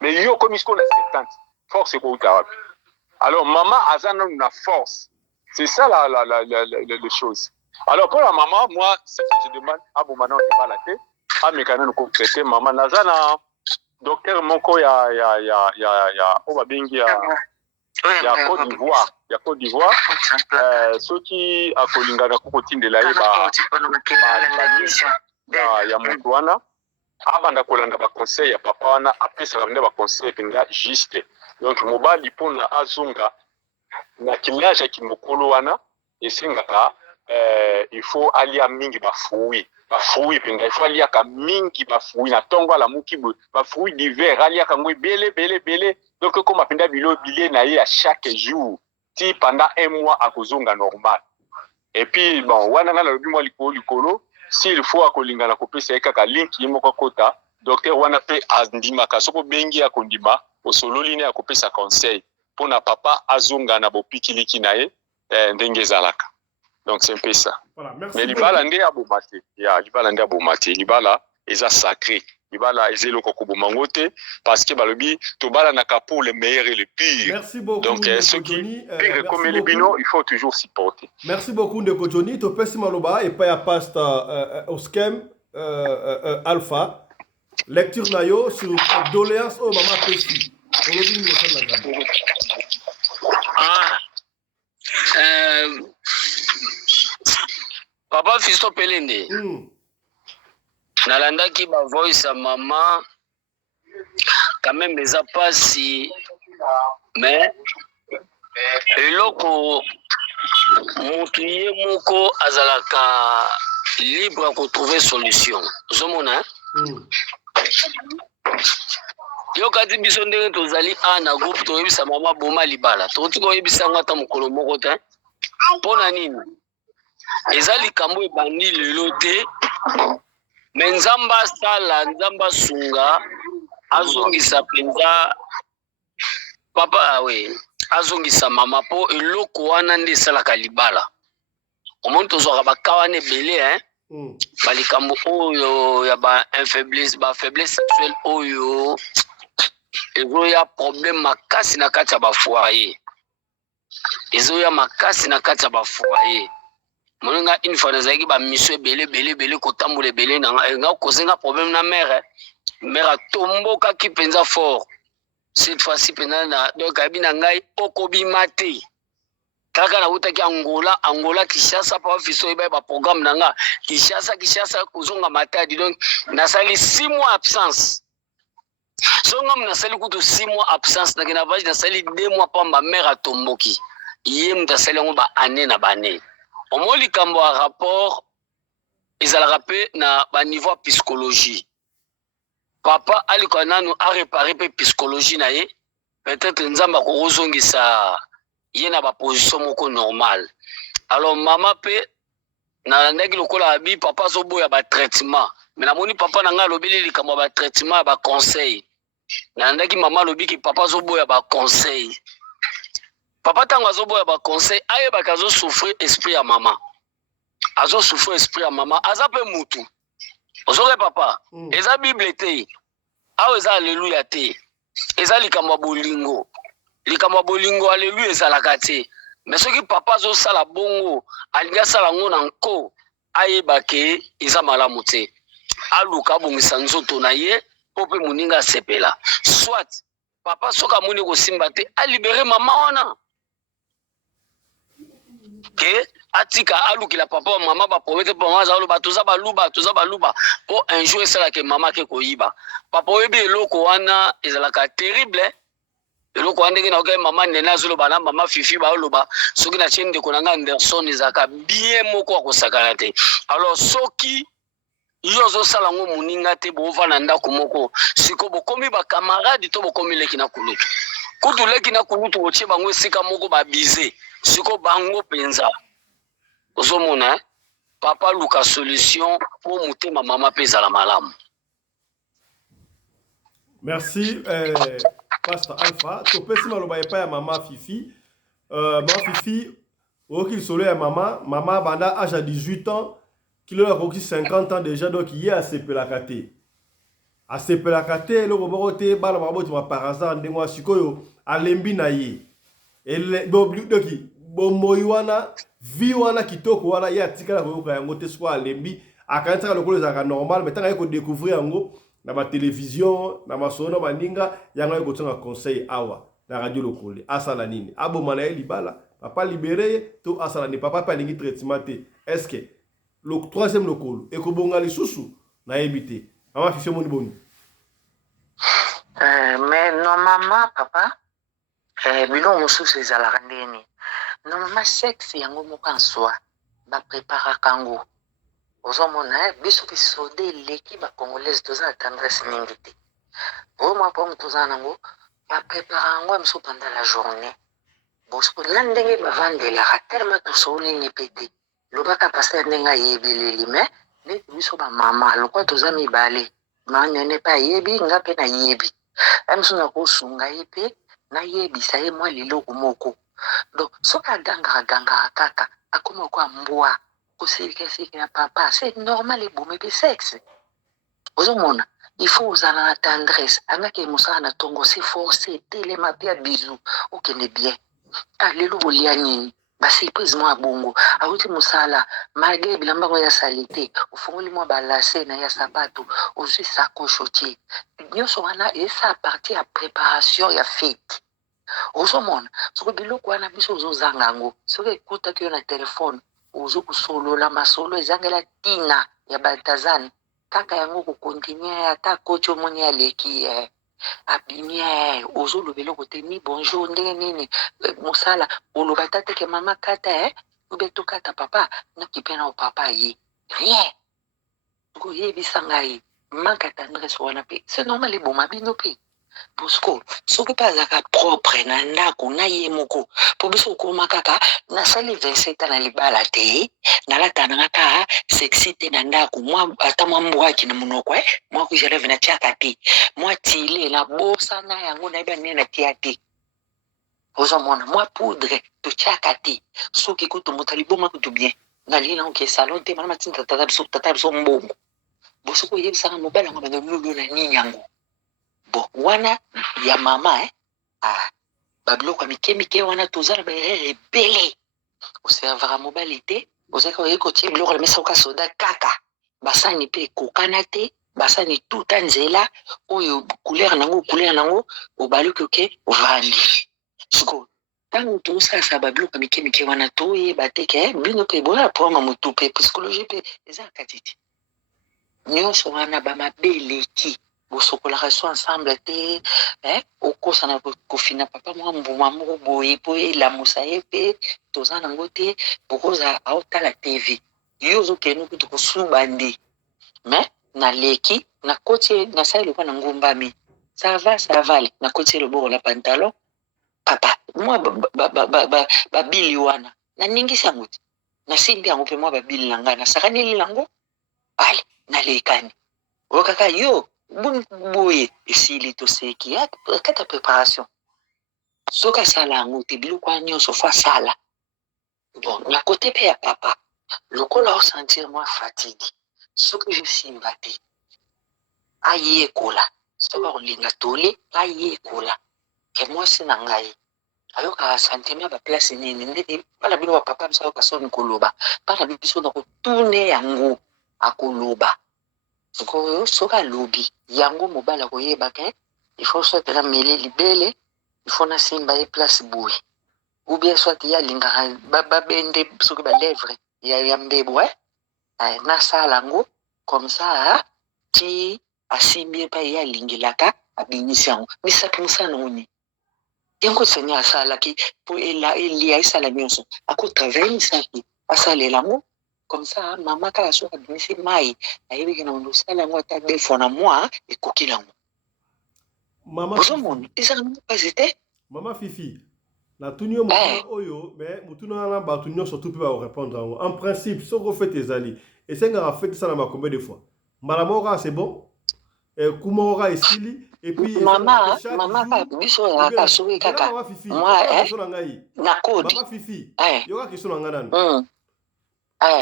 mais yo komi sko na 70 force ko utawapi. Alors maman azana na force c'est ça la chose. Alors pour la maman moi ce que je demande à bon maintenant on va la tête à mécanisme ko traiter maman nazana docteur moko ya o babingi ya Côte d'Ivoire ya Côte d'Ivoire soki akolingana kokotindela ye ya moto wana abanda kolanda baconseil ya papa wana apesaka nde baconseil mpenza juste. Donc mobali mpona azonga na kimage ya kimokolo wana esengaka il faut alia mingi bafruit mpenza il faut aliaka mingi bafruit na ntongo alamuki bafruit d'hiver aliaka yango ebele. Donc koma mpenza bilie na ye à chaque jour ti pendant un mois akozonga normal. Et puis bon wana nga nalobi mwa likolo s'il faut akolingana kopesa ye kaka link ye moko kota docteur wana mpe andimaka soko bengi akondima osololi ne akopesa conseil mpona papa azonga na bopikiliki na ye ndenge ezalaka. Donc c'est un peu ça. Voilà, merci. Mais libala nde abomate libala nde abomate libala eza sacré libala ezelo kokoboma te parce que balobi tobala naka pour le meilleur et le pire. Merci beaucoup. Donc ceux qui pire comme les bino il faut toujours supporter. Merci beaucoup Ndeko Johnny. Topesi maloba et pas ya pasteur Oskem Alpha. Lecture nayo sur doléance au maman Pessi. Papa Fiston Pelende. Nalandaki ba voice à maman. Quand même eza pasi. Mais eloko mutu ye moko azalaka libre à trouver solution. Zomona. Yo kati biso ndenge tozali na groupe toyebisa mama boma libala. Toti koyebisa ngata mokolo moko te. Pona nini? Eza likambo ebandi lelo te. Me nzamba sala nzamba sunga azongisa penza papa we azongisa mama po eloko wana nde salaka libala. Omonto tozwaka bakawane belé balikambo oyo ya ba faiblesse sexuelle oyo ezo ya problème makasi na kati ya ba foyer. Ezo ya makasi na kati ya ba foyer. Moninga une fois nazaki ba mission belé kotambola belé nga kosenga problème na mère tomboka ki penza fort. Cette fois-ci penza na donc abina ngai okobima te. Kaka na utaki Angola Kinshasa pa fiso iba ba programme nanga Kinshasa kuzonga matadi donc nasali 6 mois absence. Songa mnasali kutu 6 mois absence na kina vaji nasali 2 mois pa ma mère atomboki. Yé mtasali ngo ba année na bane. Omoli kambo a rapport ezalaka pe na ba niveau psychologie. Papa aliko nanu a réparer pe psychologie na ye. Peut-être nzamba ko ozongisa y a ba position moko normal. Alors maman pe na ndeki lokola abi papa zobo ya ba traitement. Mais na moni papa nanga lobeli likambo ba traitement ba conseil. Na ndeki maman lobi ki papa zobo ya ba conseil. Papa tango zobo ya ba conseil aye ba kazo souffrir esprit ya maman. Azo souffrir esprit ya maman, aza pe mutu. Ozore papa, eza Bible te. Awe eza alléluia te. Eza likambo bolingo. Likambo bolingo alléluia ezalaka te. Mais soki papa zo sala bongo alinga sala ngo na nko ayeba ke eza malamu te. Aluka bongisa nzoto na ye po pe muninga sepela. Soit papa soka moni ko simba te a libérer maman wana. Que atika aluki la papa maman ba promete pour moi za lo batoza baluba po un jour sala ke maman ke koyiba. Papa oyebi eloko wana ezalaka terrible. Eloko wandenge na oke mama nena zolo bana mama fifi ba oloba soki na chaîne de konanga Anderson ezaka bien moko akosakana te. Alors soki yo zo sala ngo muninga te bova na ndako moko siko bokomi ba camarade to bokomi leki na kulutu. Kutu leki na kulutu oche bango esika moko ba bize siko bango penza. Ozomona papa luka solution pour mutema mama peza la malamu. Merci Pasteur Alpha. Topesi maloba epa ya mama Fifi. Mama Fifi, oki solo ya mama banda âge à 18 ans, qui leur a requis 50 ans déjà, donc il y a assez peu la kate. Assez peu la kate, le roborote, bala maboti ma par hasard, ndengwa sikoyo, alembi na ye. Et doki, moiwana, viwana kitoko wana, ya tika la koyoka yango te soit alembi, akantaka lokolo zaka normal, mais tant ko découvrir yango, na ba télévision na masono baninga yanga ko tsanga conseil awa na radio lokole asala nini abo manaye libala papa libéré to asala ni papa pa lingi traitement te. Est-ce que le troisième lokolo et ko bonga lisusu na ebité mama fifi moni boni. Mais normalement papa biloko mosusu ezalaka ndeni. Normalement sexe yango moko en soi bapreparaka yango ozomona biso bisode eleki bacongolaise toza na tendresse mingi te oma mpo toza nango baprepara yango biso pendant la journée bosiko na ndenge bavandelaka tellement tosoli nini mpe te lobaka paster ndenge ayebeleli mais neti biso bamama lokwa toza mibale manene mpe ayebi nga mpe nayebi amiso nakosunga ye mpe nayebisa ye mwa leloko moko donc soki agangaka kaka akoma kwa mbwa kosekeseke ya papa c'est normal ebome mpe sexe ozomona il faut ozala na tendresse angaki mosala na tongo se force telema mpe ya bizu okende bien lelo kolia nini basurprise mwa bongo awuti mosala malgré bilamba ngo ya sali te ofungoli mwa balase na ya sapato ozwi sacoche otie nyonso wana eza partie ya préparation ya fete ozomona soki biloko wana biso ozozanga yango soki ekutaki yo na telefone ozokosolola masolo ezangela tina ya batazani kaka yango kokontinue ata koti omoni aleki abimie ozolobela kote ni bonjour ndenge nini mosala oloba ta teke mama kata ube tokata papa noki mpe na opapa ye rien koyebisa ngai manque ya tendresse wana mpe c'est normal eboma bino mpe Bosco, soki mpe azalaka propre na ndako na ye moko mpo biso okoma kaka nasali 27 na libala te nalata nanga ka sexy te na ndako mwa ata mwa mbwaki na monoko mwa kujeleve na tiaka te mwa tile na bosa na yango nayebi nini na tia te ozomona mwa poudre totiaka te soki kutu moto aliboma kutu bien nalili nango ke salon te mana matinda tata biso mbongo bosoko oyebisaka mobali yango banda lulu na nini yango bon wana ya mama babiloko ya mike wana toza na baerere ebele oservaka mobali te ozalaki oye kotie biloko na mesa oka soda kaka basani mpe ekokana te basani tuta nzela oyo couleur nango obaluki oke ovandi siko ntango tosalisa babiloko ya mike wana toyeba te ke bino mpe boya poama motu mpe psychologie mpe eza kati te nyonso wana bamabeleki bosokolaka so ensemble te okosana kofina papa mwa mbuma moko boye po elamusa ye mpe toza nango te bokoza aotala tv yo ozokende kutu kosuba nde mais naleki nakoti nasali lokwa na ngumbami savale nakoti loboko na pantalon papa mwa babili wana naningisi yango te nasimbi yango mpe mwa babili na ngai nasakaneli yango ale nalekani okaka yo boye esili toseki kata préparation soki asala yango te biloko ya nyonso fo asala bon na kote mpe ya papa lokola osentir mwa fatigue soki josimba te ayekola soki akolinga tole ayekola ke mwasi na ngai ayokaka sentiment baplace nini ndeti mpana bino bapapa biso ayoka soni koloba mpana biso na kotune yango akoloba soki alobi yango mobali akoyebaka il faut soit na mele libele il faut nasimba ye place boye ou bien soit ye alingaka babende soki balèvre ya mbebo nasala yango comme ça ti asimbi ye mpa ye alingelaka abimisi yango misaki mosala oni yango seigneur asalaki mpo elia esala nyonso akotravaille misaki asalela yango comme ça mama kala soki abimisi mai ayebiki na mondo osala yango ata defo na mwa ekoki nango ozomona ezaka mpasi te mama fifi natuni yo motuna oyo mais motuna wana bato nyonso tu mpe bakorépondre yango en principe soki ofete ezali esengaka fete esalama combien de fois mbala moko kaka c'est bon kumoko kaka esili epuis mama kaka biso ezalaka soki kaka na ngai na kodi mama fifi yoka question na ngai nani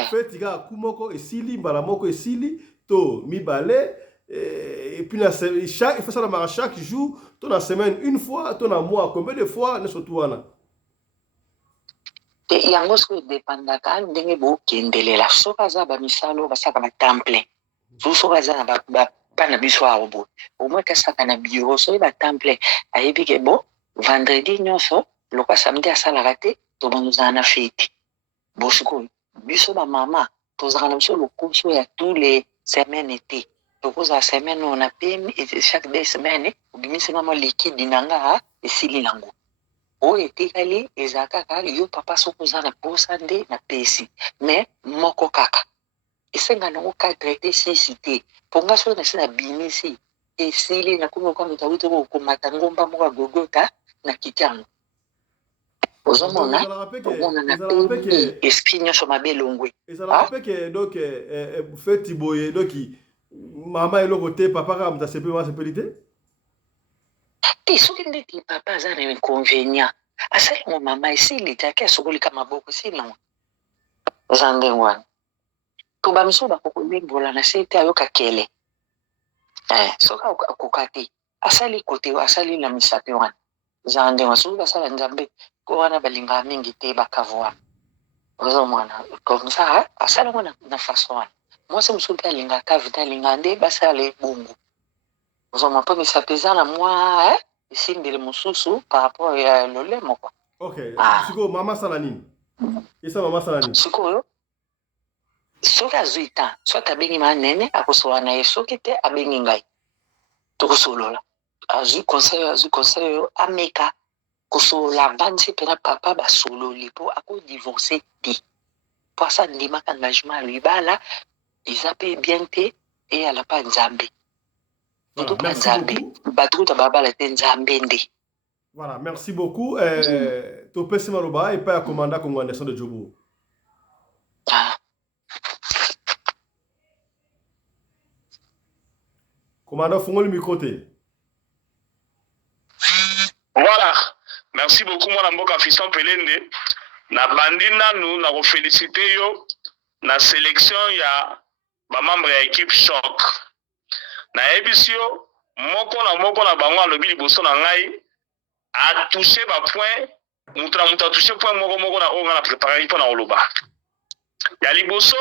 feti kaka kumoko esili mbala moko esili to mibale et puis il faut ça chaque jour to na semaine une fois to na mois combien de fois ne surtout wana te yango soki edepandaka ndenge bokendelela soki aza bamisalo basaka batemple soki aza na bana biso awo boye omoi kasaka na bureau soki batemple ayebi ke bon vendredi nyonso lokwa samedi asalaka te tobandozana fete bosiko biso ba mama tozana biso le cours ya tous les semaines été tokoza semaine on a payé et chaque deux semaines obimisi ngama liquide nanga esili lango o etikali ezaka kaka yo papa sokozana posa nde na pesi mais moko kaka esenga nango cadre te sisite ponga so na sina binisi esili na kuma kwa mutabuto ko komata ngomba moka gogota na kitango ozomona na pe esprit nyonso mabe longwe ezala pe ke donc feti boye donc mama eloko te papa ka muta sepe ma sepelite te soki ndeti papa aza na inconvénient asali mo mama esili take asokolika maboko esili nango eza ndenge wana toba miso bakokolimbola na se te ayoka kele soki akoka te asali kote asali na misape wana eza ndenge wana soki basala nzambe ko wana balinga mingi te bakavo wana ozomona comme ça asala ngo na façon wana mwasi mosusu mpe alingaka vita alinga nde basala ebongo ozomona mpo misape eza na mwa esimbeli mosusu par rapport ya lolemo kwa ok sikoyo mama asala nini esa mama asala nini sikoyo soki azwi ta soit abengi manene akosola na ye soki te abengi ngai tokosolola azwi conseil oyo ameka kosolola bandi mpena papa basololi mpo akodivorce te mpo asa ndimaka engagement ya libala eza mpe bien te eyala mpa nzambe tutu mpa nzambe bato kuta babala te nzambe nde. Voilà, merci beaucoup. Topesi maloba epai ya komanda Kongo Anderson de Djobo. Commandant Fongoli micro te. Voilà. Merci beaucoup mon amboka Fiston Pelende. Na bandi nanu na ko féliciter yo na sélection ya ba membre ya équipe choc. Na ebisio moko na bango alobi liboso na ngai a touché ba point muta touché point moko na onga na préparer pour na oloba. Ya liboso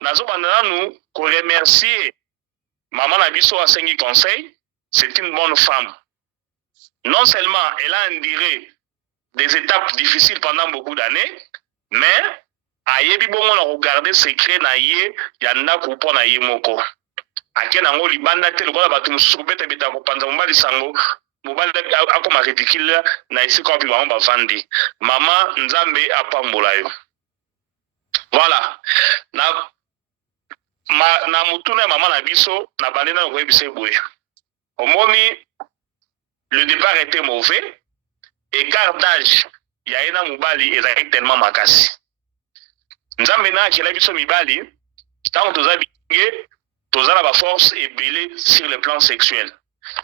nazo banda nanu ko remercier maman na biso a sengi conseil, c'est une bonne femme. Non seulement elle a enduré des étapes difficiles pendant beaucoup d'années, mais ayebi bongo na regarder secret na ye ya ndako po na ye moko. Akena ngo libanda te lokola bato mususu beta ko panza mobali sango mobali akoma ridicule na isiko pi ba vandi. Mama nzambe apambola yo. Voilà. Na mutuna mama na biso na bandena ko ebise boye. Omoni le départ était mauvais. Écart d'âge ya ena mobali ezaki tellement makasi. Nzambe na akela biso mibali tant toza binge tozala ba force ebele sur le plan sexuel.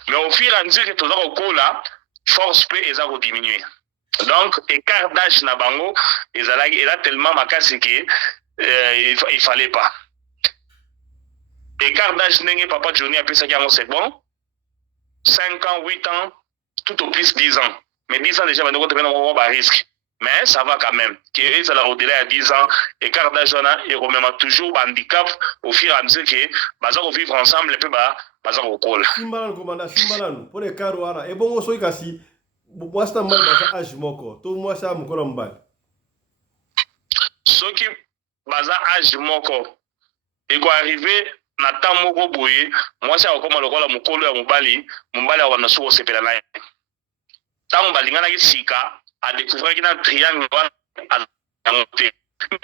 Mais au fur et à mesure que toza kokola force peut eza ko diminuer. Donc écart d'âge na bango ezalaki eza tellement makasi que il fallait pas. Écart d'âge ndenge papa Johnny apesaki yango c'est bon. 5 ans, 8 ans, tout au plus 10 ans. Mais 10 ans déjà, on a un risque. Mais ça va quand même. Ça va au-delà de 10 ans, écart d'âge, et on a toujours un handicap au fur et à mesure que nous vivre ensemble et puis nous allons au col. Simbalan, commandant, Simbalan, pour les carouana, et bon, on soit cassé. Moi, c'est un mal dans âge moko. Tout moi, c'est un moko l'ambal. Ce qui baza âge moko, et quoi arriver, na temps moko boye, moi, c'est comme le rôle mokolo ya mobali a wana suko sepela na. Tant balingana ki sika a découvrir qu'il y a un triangle à monter.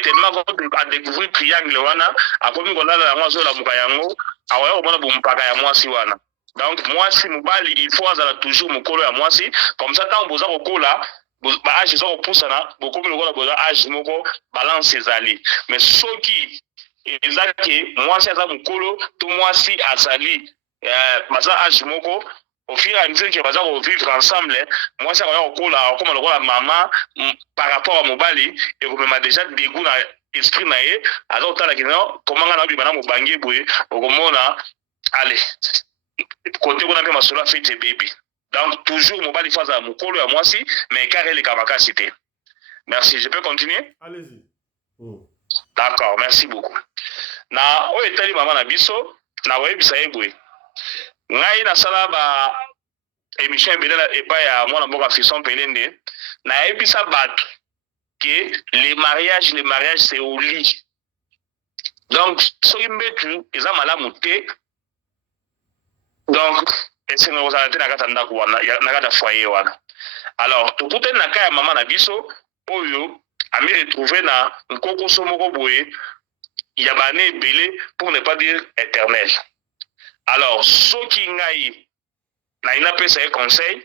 Tellement à découvrir triangle wana a comme qu'on a la mozo la mukayango a waya obana bumpaka ya mwasi wana. Donc mwasi mobali il faut azala toujours mokolo ya mwasi comme ça tant boza kokola ba âge zo kopusana beaucoup lokola boza âge moko balance ezali. Mais soki ezaki mwasi aza mokolo to mwasi azali baza âge moko au fur et à mesure que baza ko vivre ensemble moi ça va kola comme lokola maman par rapport à mobali et ko mema déjà dégoût na esprit na ye azo tala kino comment ngana bi bana mobangi boye okomona allez côté qu'on a pe masolo fait baby donc toujours mobali faza mokolo ya mwasi mais carré le kamaka cité. Merci, je peux continuer? Allez-y. D'accord, merci beaucoup. Na o etali maman na biso na webisa ebwe ngai na sala ba émission belela epa ya mwana mboka Fiston Pelende na ebisa bato que les mariages c'est au lit. Donc soki mbetu eza malamu te, donc esenga kozala te na kati ya ndako wana na kati ya foyer wana. Alors tokutani na kaya mama na biso oyo ami retrouvé na nkokoso moko boye ya bane ebele pour ne pas dire éternel. Alors soki ngai na ina pesa ye conseil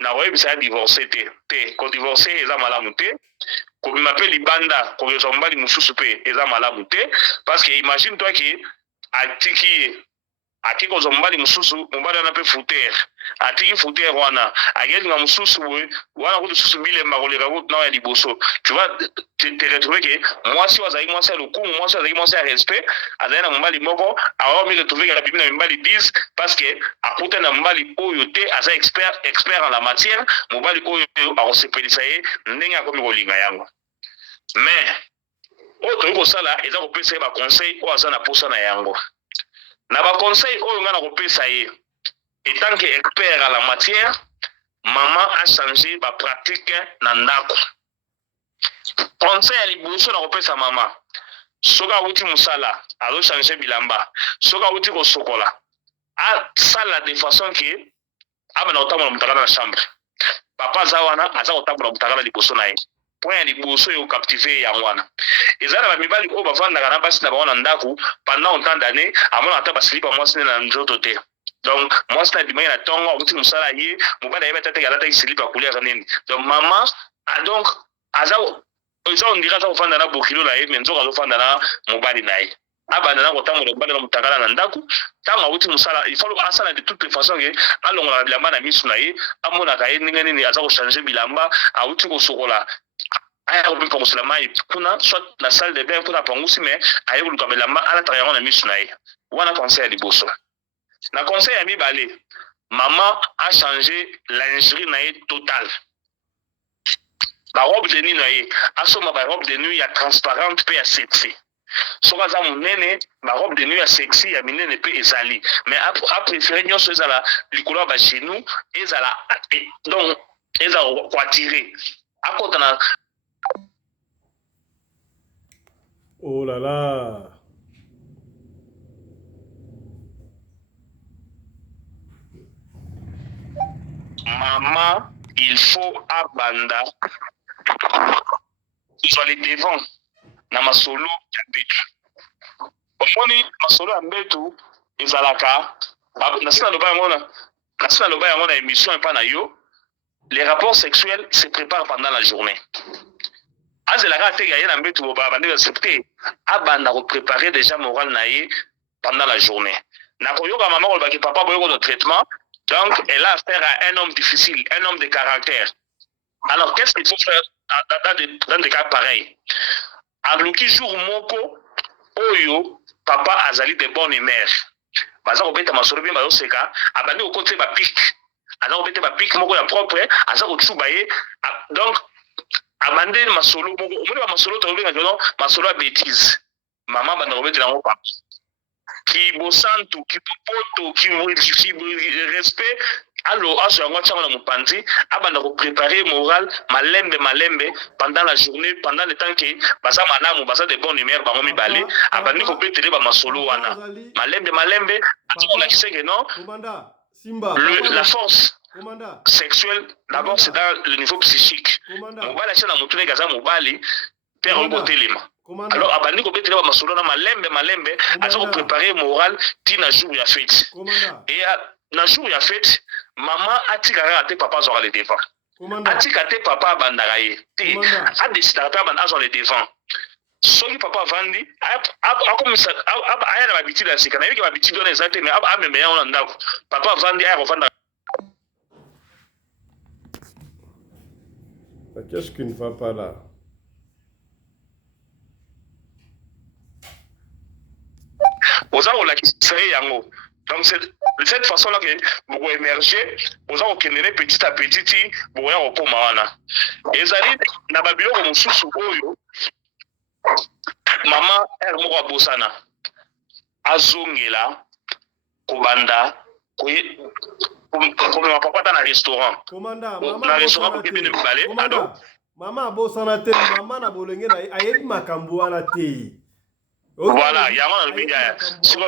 na koyebisa ya divorce te kodivorce eza malamu te, kobima mpe libanda kokozwa mobali mosusu mpe eza malamu te, parce que imagine toi ke atiki ye ati kozwa mobali mosusu, mobali wana mpe foutere atiki foutere wana akelinga mosusu boye wana kutu susu bilemba koleka kutu na ya liboso, tu vas te retrouver ke mwasi azali mwasi ya lokumu, mwasi azali mwasi ya respect, azali na mobali moko awa mi retrouver ke abibi na mobali 10 parce que akuta na mobali oyo te aza expert en la matière, mobali oyo akosepelisa ye ndenge akomi kolinga yango. Mais oyo toyi kosala eza kopesa ye baconseil oyo aza na posa na yango. Na ba conseil oyo nga na kopesa ye, etant que expert à la matière, maman a changé ba pratique na ndako. Conseil ya liboso na kopesa mama, soka uti musala azo changer bilamba, soka uti kosokola a sala de façon que aba na otambola mutakala na chambre, papa za wana aza otambola mutakala liboso na ye. Point ya liboso yo captiver ya wana ezala ba mibali oyo bavandaka na basi na bango na ndako pendant autant d'années amona ata basilipa mwasi na nzoto te. Donc mwasi na bimai na tongo akuti musala ye mobali ayeba tata alataki silipa couleur nini. Donc mama donc aza eza ondira aza kofanda na bokilo na ye me nzoka azofanda na mobali na ye abanda na kotambola mobali na mutakala na ndako ntango akuti musala il faut asala de toutes les façons ke alongola bilamba na misu na ye amonaka ye ndenge nini aza kochange bilamba akuti kosokola aya ko kosala mai kuna soit na salle de bain kuna pangusi mais aye ko lukamela ma ala tayango na misu na ye wana conseil ya liboso. Na conseil ya mibale, maman a changé lingerie na ye total. Ba robe de nuit na ye asoma ba robe de nuit ya transparente pe ya sexy. Soka za munene ba robe de nuit ya sexy ya minene pe ezali, mais a préféré nyonso ezala likolo ba genou ezala donc ezala ko attirer akota na. Oh là là. Maman, il faut abanda. Ils ont les devants. Na masolo ya betu. Omoni masolo ya betu ezalaka. Nasina loba yango na émission epa na yo. Les rapports sexuels se préparent pendant la journée. Azelaka te gaye na mbetu boba bande accepter abanda ko préparer déjà moral na ye pendant la journée. Na koyoka maman ko baki papa boyoko de traitement, donc elle a affaire à un homme difficile, un homme de caractère. Alors qu'est-ce qu'il faut faire dans des cas pareils? Aluki jour moko oyo papa azali de bonne humeur. Baza ko beta masolo bien bazo seka abandi ko côté ba pic. Aza ko beta ba pic moko ya propre, aza ko tsuba ye. Donc abandé masolo moko omoni ba masolo to benga jono masolo ya bêtise maman banda ko betela ngo papa ki bosantu ki poto ki respect alors aso yango tsango na mopanzi abanda ko préparer moral malembe pendant la journée, pendant le temps que baza manamu baza de bonne humeur bango mibale abandi ko betela ba masolo wana malembe atiko la kisenge non Simba la force sexuelle, d'abord c'est dans le niveau psychique. Mobali achana mutune gaza mobali père ngotelema. Alors abandi ko betela ba masolo na malembe aza ko préparer moral tina jour ya fête. Et na jour ya fête maman atikara te papa zo le devant. Atika te papa bandaka ye. Te a décidé ta banda zo le devant. Soki papa vandi akomisa aya na babiti la sika na yiki babiti dona ezate mais ameme ya ona ndako. Papa vandi aya ko vanda. Qu'est-ce qui ne va pas là? Aux gens la yango. Donc c'est de cette façon-là que vous émerger, aux gens qui petit à petit, vous voyez au Pomawana. Et Zali, na babilo comme sous oyo, maman elle m'a bosana. Azongela, Kobanda, comme ma papa dans un restaurant. Commanda, maman. Dans un restaurant pour qu'il vienne me parler. Maman abosana te, maman na bolenge na ayebi makambo wana te. Voilà, il y a un video.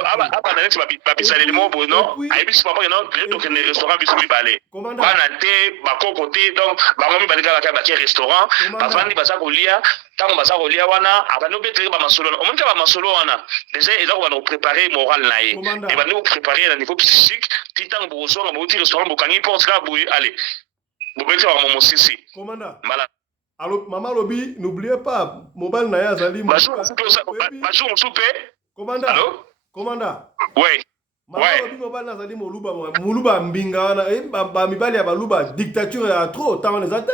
Aba na neti ba bisale le mobo non. Ayebi si papa non, le donc le restaurant biso mi balé. Bana te ba koko te donc ba ngomi ba lika ba ke restaurant, ba fandi ba sa kolia, tango ba sa kolia wana, aba no betre ba masolo. O monka ba masolo wana. Déjà ils ont préparé moral na ye. Et ba nous préparer na niveau psychique, titango bo so nga bo ti restaurant bo kangi porte ka bo allez. Bo betre ba momo sisi. Commandant. Voilà. Alors, maman Lobi, n'oubliez pas, mobile Naya Zali. Bonjour, Commandant. Allô? Commandant. Oui. Maman Lobi, mobile Nazali, Moluba Mbinga, Mibali Abaluba, dictature à trop, tant les attends.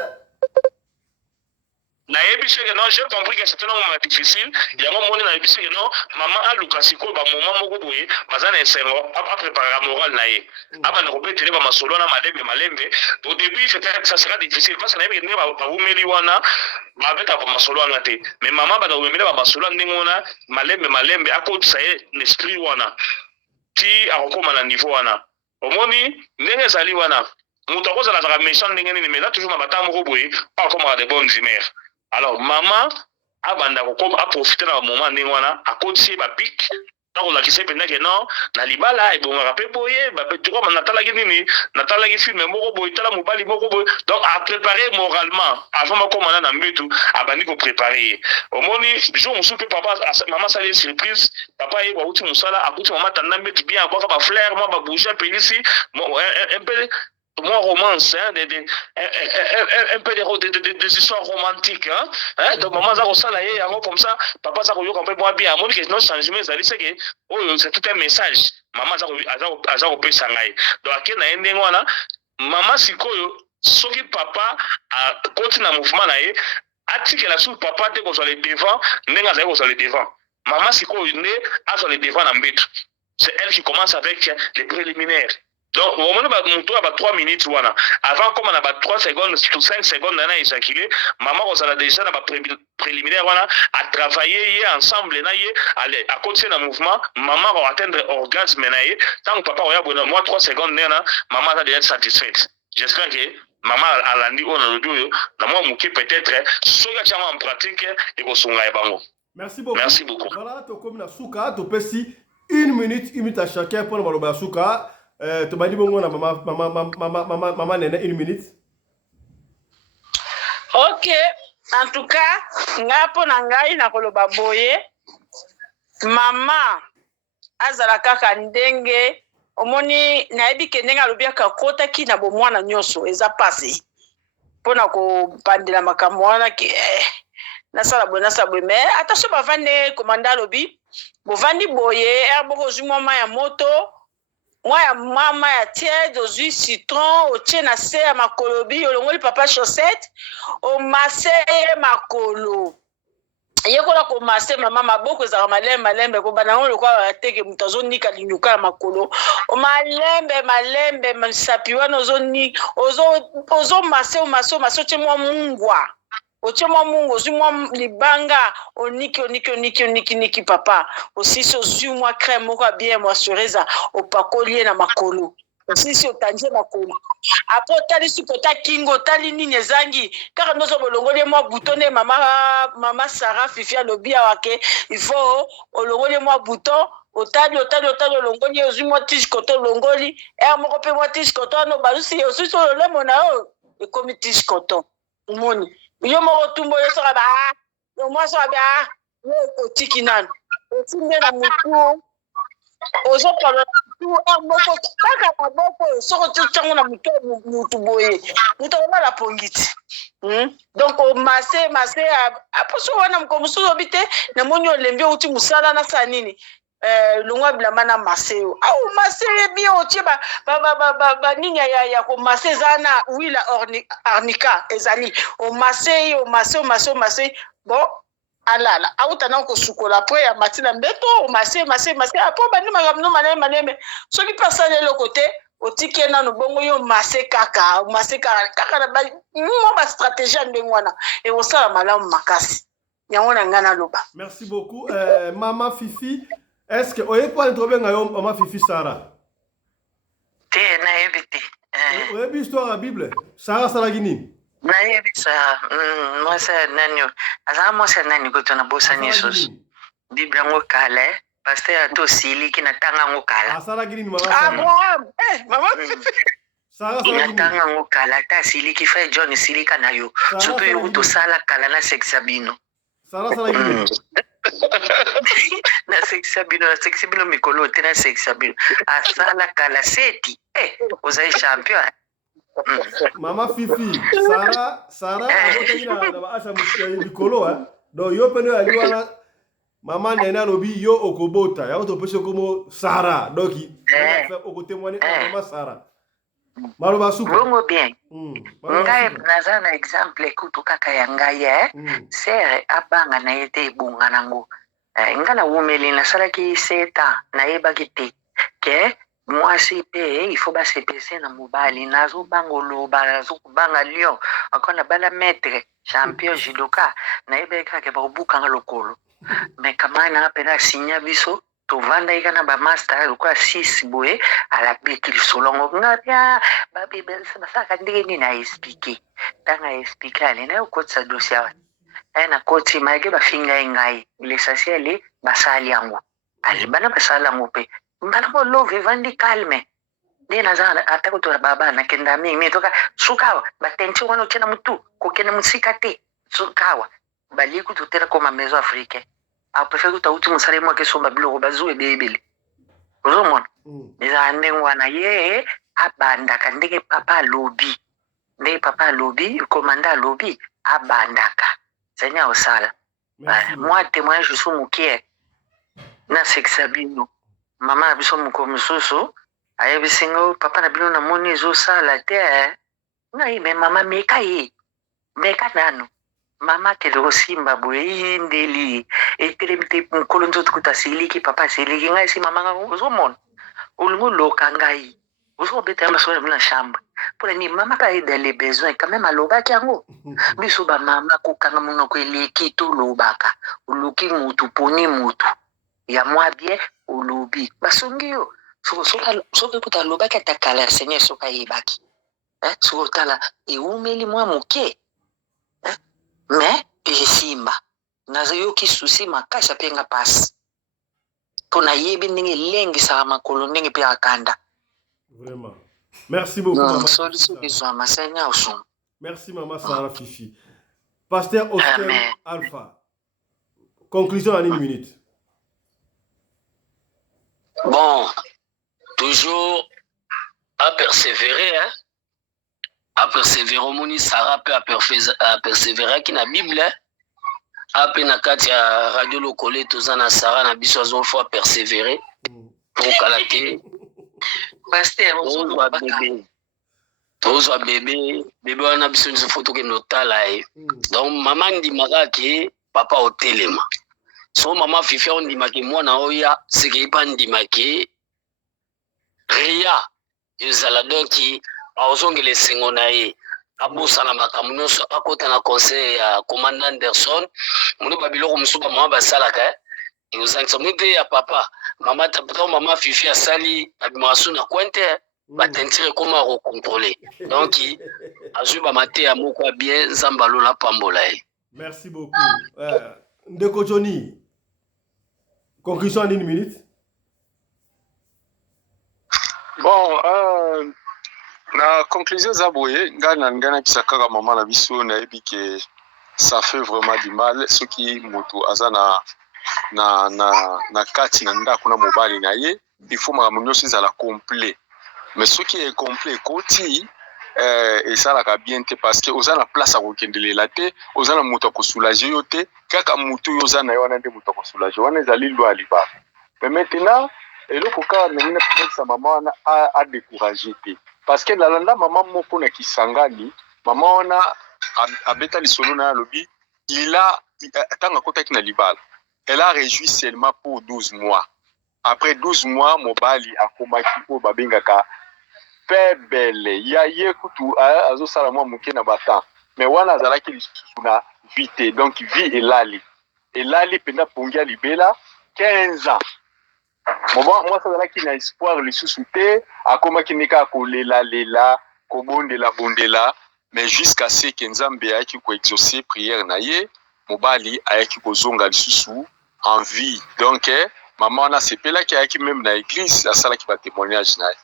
Non, j'ai compris que c'était un moment difficile. Il y a un moment dans que non, maman a Lucasiko, maman moko boye, bazana esengo, a préparé la morale naïe. Aba ne repère télé ba masolo na malembe. Au début, ça sera difficile parce que naïe ne ba umeli wana, ba beta ba masolo wana te. Mais maman ba na umeli ba masolo ndengona, malembe ako tsaye l'esprit wana. Ti akokoma na niveau wana. Omoni ndenge zali wana. Mutu akozala za méchant ndenge nini mais là toujours mabata moko boye, pas comme des bonnes humeurs. Alors maman abanda ko a profiter na moment ndenge wana akoti ba pic tant la kise penda que non na libala et bon rappel boye ba petro natala ki nini natala ki film moko boye tala mobali moko boye donc à préparer moralement avant ma commande na mbetu abandi ko préparer au moni jour musu pe papa maman sali surprise papa ye wa uti musala akuti maman tanda mbetu bien kwa ba fleur moi ba bouger pelisi un peu moi romance hein, un peu des histoires romantiques hein donc maman ça resala ye yango comme ça papa ça koyoka un peu moins bien moi que non changement ça c'est que oh c'est tout un message maman ça ko sangai donc akena ndenge wana maman sikoyo soki papa a continue mouvement na ye atikela sur papa te ko sur le devant ndenge za ko sur le devant maman sikoyo ne a sur le devant na mbetu c'est elle qui commence avec les préliminaires. Donc, au moment où on a 3 minutes, avant, comme on a 3 secondes, 5 secondes, on a éjaculé, maman, on a déjà préliminaire, à travailler ensemble, à continuer le mouvement, maman va atteindre l'orgasme, tant que papa, moi, 3 secondes, maman a déjà satisfaite. J'espère que maman a l'andi, on a le dos, moi, peut-être, ce que tu as en pratique, et que son Merci beaucoup. Merci beaucoup. Voilà, tu comme la souka, tu peux si 1 minute à chacun pour le souka. Tu m'as dit bon, maman, nene 1 minute. Ok, en tout cas, ngapo na ngai na koloba boye, mama azala kaka ndenge, omoni nayebi ke ndenge alobi akakota ki na bomwana nyonso eza pasi. Pona ko pandela makambo wana ki nasala boye mais attention bavande komanda alobi, bovandi boye, erboko zumoma ya moto. Moi ya mama ya tiède ozui citron otie na se ya makolobi olongoli papa chaussette omase makolo yekola komase mama maboko ezaka malembe ko bana ngo lokwa ateke mutu azonika linyuka ya makolo malembe misapi wana ozomase otie mwa mungwa otie mwa mungu ozwi mwa libanga oniki papa osisi ozwi mwa crème moko ya bien moisturise opakoli ye na makolo osisi otandie makolo apo otali suki ota kingo otali nini ezangi kaka ndozo bolongoli mwa bouton nde mama Sara Fifi alobi awa ke il faut olongoli mwa bouton otali olongoli ozwi mwa tige coton olongoli moko mpe mwa tige coton wana obalusi osisi ololemo na yo ekomi tige coton omoni yo moko tumbo yo soka yo mwa soka yo otiki nanu otinde na mutu ozopalola mutu moko kaka maboko soko titango na mutu boye mutu akomala pongiti donc omase aposo wana mokomosu obi te namoni olembi outi mosala nasala nini longwa bilamba na maseo au maseo bien otie nini ya komase eza na huile arnica ezali omase bon alala auta na kosukola apres ya matina mbeto omase apo bandi makambo malembe soki mpe asala eloko te otiki ye nano bongo yo mase kaka na mwa bastratégie ya ndenge wana ekosala malamu makasi yango na ngai naloba. Merci beaucoup. Mama Fifi, est-ce que oye pas introduire Mama Fifi Sarah? Te na évité. Oye bi histoire la Bible. Sarah Salagini. nayebisa mwasa nani azala mwasa nani kuto na bosani susu biblia ngo kala pasteur to siliki na tanga ngo kala asalaki nini mama mama na tanga ngo kala ta siliki fa John silika na yo surtout yo to sala kala na sexa bino Sara nini na sexa bino mikolo te na sexa bino asala kala seti ozai champion. Mama Fifi, Sarah, abotaki na baasa mikolo donc yo pene ali wana mama nena lobi yo okobota ya to pese comme Sarah donc okotémoigner mama Sarah. Maloba suku. Bongo bien. Ngai naza na exemple kutu kaka ya ngai sere abanga na yete bunga nango. Ngana wumeli na salaki seta na yebaki te ke mwasi pe il faut basepese na mobali nazo bangolo barazo banga lion akona bala maître champion judoka na yebeka ke ba bukanga lokolo mais kama na pena sinya biso to vanda ikana ba master kwa 6 boye ala beki solongo ngapya ba bibel saka ndike ni na expliquer tanga expliquer ale na ko tsa dossier na koti maike ba finga ngai l'essentiel basali yango ali bana basala ngo pe mbana mo lo vivandi calme ni nazana atako to baba na kenda mimi toka sukawa batenchi wana uchena mtu kokena musikate sukawa baliku tutera koma mezo africaine a prefer to uti musare mo ke somba bilo bazue bebele uzomona nizande wana ye abandaka ndenge papa lobi komanda lobi abandaka senya osala moi témoin je suis mukie na sexa bino mama biso mukomususu ayebisingo papa na bino na moni zo sala te ngai me mama meka nano mama ke do simba boye ndeli eteremte mkolonzo tukuta siliki papa siliki ngai si mama ngo zo mon ulungu loka ngai uzo beta ma sola na chambre pour ni mama ka aider les besoins quand même aloba kyango biso ba mama ko kanga muno ko eleki to lobaka uluki mutu poni mutu ya mwa bien ulubi basongi yo soka kuta lobaka takala seigneur soka yibaki soka tala umeli mwa muke mais simba nazayo ki susi makasha penga pass tona yebi ndenge lengi sa makolo ndenge pe akanda. Vraiment. Merci beaucoup, maman. Merci, maman Sarah Fifi. Pasteur Oscar Alpha. Conclusion en 1 minute. Bon, toujours à persévérer, à persévérer au moni Sarah peut à persévérer qui na Bible, à penakati à radio locale tous en Sarah na biso azon fois persévérer pour kalaté. Pasteur, tozwa bébé wana biso nzo foto ke notala donc maman ndimaka ke papa otelema so maman Fifi ondimaki mwana oya seke ipa ndimaki ria yozala donc aozongela esengo na ye abosana makambo nyonso akota na conseil ya commandant Anderson moni babiloko mosusu bamama basalaka eozangisa mwite ya papa mama Fifi asali abimakasu na kwente batentire koma recontrôler donc azwi bamate ya moko bien zambalola pambola ye. Merci beaucoup. Ndeko Johnny, conclusion en 1 minute. Bon, la conclusion zaboye ngana kisaka maman la biso na yebi que ça fait vraiment du mal ce qui moto azana na kati na ndako na mobali na ye il faut makambo nyonso ezala complet mais ce qui est complet koti esalaka bien te parce que oza na place ya kokendelela te oza na moto akosoulage yo te kaka moto oyo oza na ye wana nde moto akosoulage wana ezali lwa libaka mais maintenant eloko kaka ndenge na pinekisa mama wana adécourage te parce que nalanda mama moko na Kisangani mama wana abeta lisolo na alobi tanga kotaki na libala elle a réjoui seulement pour 12 mois. Après 12 mois, mobali a komaki po babengaka faible. Ya ye kutu azo sala mwa muke na bata. Mais wana azalaki lisusu na vite. Donc vie elali. Elali penda pongia libela 15 ans. Moi ça azalaki na espoir lisusu te akomaki nika kolela lela kobondela bondela mais jusqu'à ce que Nzambe ayaki ko exaucer prière na ye, mobali ayaki ko zonga lisusu en vie. Donc maman wana sepela ki ayaki même na église asala ki ba témoignage na ye.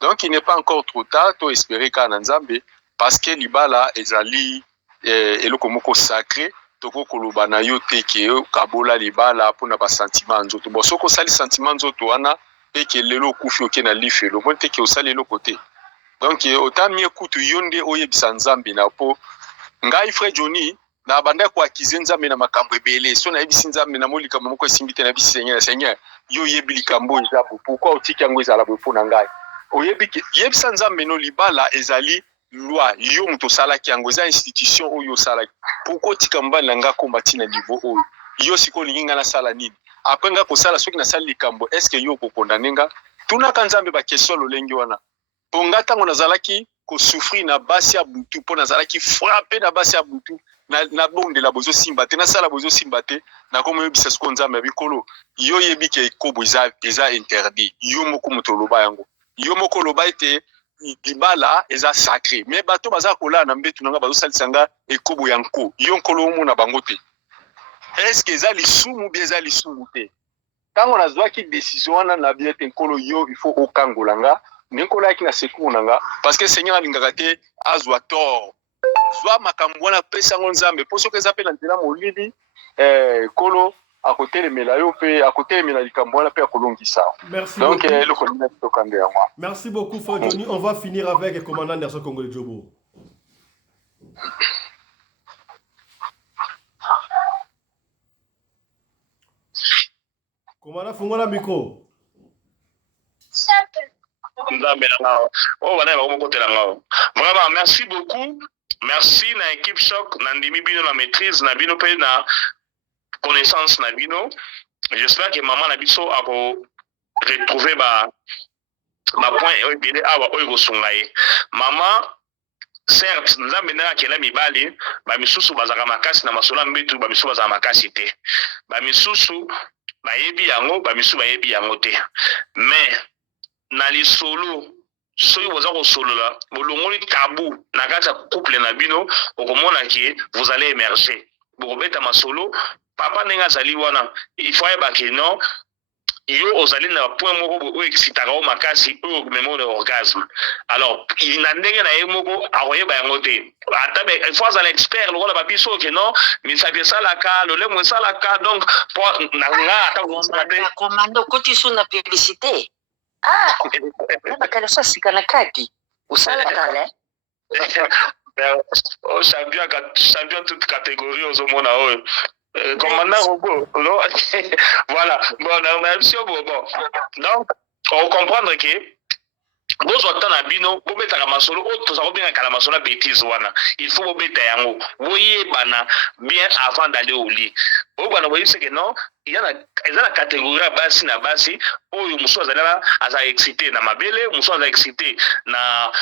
Donc il n'est pas encore trop tard to espérer ka na Nzambe parce que libala ezali eloko moko sacré toko koloba na yo te ke kabola libala pona ba sentiment nzoto. Bon soko sali sentiment nzoto wana pe ke lelo kufi oke na lifelo bon te ke osali lo côté. Donc autant mieux kutu yonde oyebisa Nzambe na po ngai frère Johnny na banda kwa kize Nzambe na makambo ebele so na yebisi Nzambe na molika moko esimbite na bisi Seigneur yo yebi likambo ezapo pourquoi otiki yango ezala bopo na ngai oyebiki yebisa Nzambe no libala ezali loi yo muto salaki yango eza institution oyo salaki pourquoi tika mbali na nga kombati na niveau oyo yo siko linga na sala nini après nga ko sala soki na sala likambo est-ce que yo ko kondanenga tuna ka Nzambe ba question lolengi wana ponga tango nazalaki ko souffrir na basi ya butu po nazalaki frapper na basi ya butu na bonde la bozo simbate na sala bozo simbate na komo yebisa siko Nzambe bikolo yo yebike kobo eza interdit yo moko mutoloba yango yo moko loba ete libala eza sacré mais bato baza kola na mbetu nanga bazo salisanga ekobo yanko yo nkolo mo na bango te est-ce que eza lisumu bien eza lisumu te tango nazwaki décision wana na bien te nkolo yo il faut okangolanga nkolo yaki na secours nanga parce que Seigneur alingaka te azwa tort zwa makambo wana pesa ngo Nzambe po soki eza pe na nzela molili kolo akotelemela yo pe akotelemela likambo wana pe akolongisa. Donc le commandant tokande ya moi. Merci beaucoup Frère Johnny. On va finir avec le commandant Anderson Congolais Jobo. Commandant fungola micro. Vraiment merci beaucoup. Merci na équipe choc na ndimi bino na maîtrise na bino pe na connaissance na bino. J'espère que maman na biso a retrouver ma point et bien awa oyo songaye. Maman certes nzambe na kela mibali ba misusu bazaka makasi na masola mbetu ba misusu bazaka makasi te. Ba misusu ba yebi yango ba misusu ba yebi yango te. Mais na li solo soki boza kosolola bolongoli tabou na kati ya couple na bino okomona ke vous allez émerger bokobeta masolo papa ndenge azali wana il faut yeba ke non yo ozali na point moko oyo excitaka o makasi oyo memo de orgasme alors na ndenge na ye moko akoyeba yango te ata il faut azala expert lokola babiso ke non misapi esalaka lolemo esalaka donc po na nga ata komando koti so na publicité bakala sa sikana kati usalaka le champion toute catégorie ozomona oyo commandant robot voilà bon donc on comprendre que bozwa tana bino bobetaka masolo oyo toza kobengaka na masolo ya bêtise wana il faut bobeta yango boyebana bien avant d'aller au lit boyebana boyebise ke non eza na catégorie ya basi na basi oyo mosusu azalaka aza excité na mabele mosusu aza excité na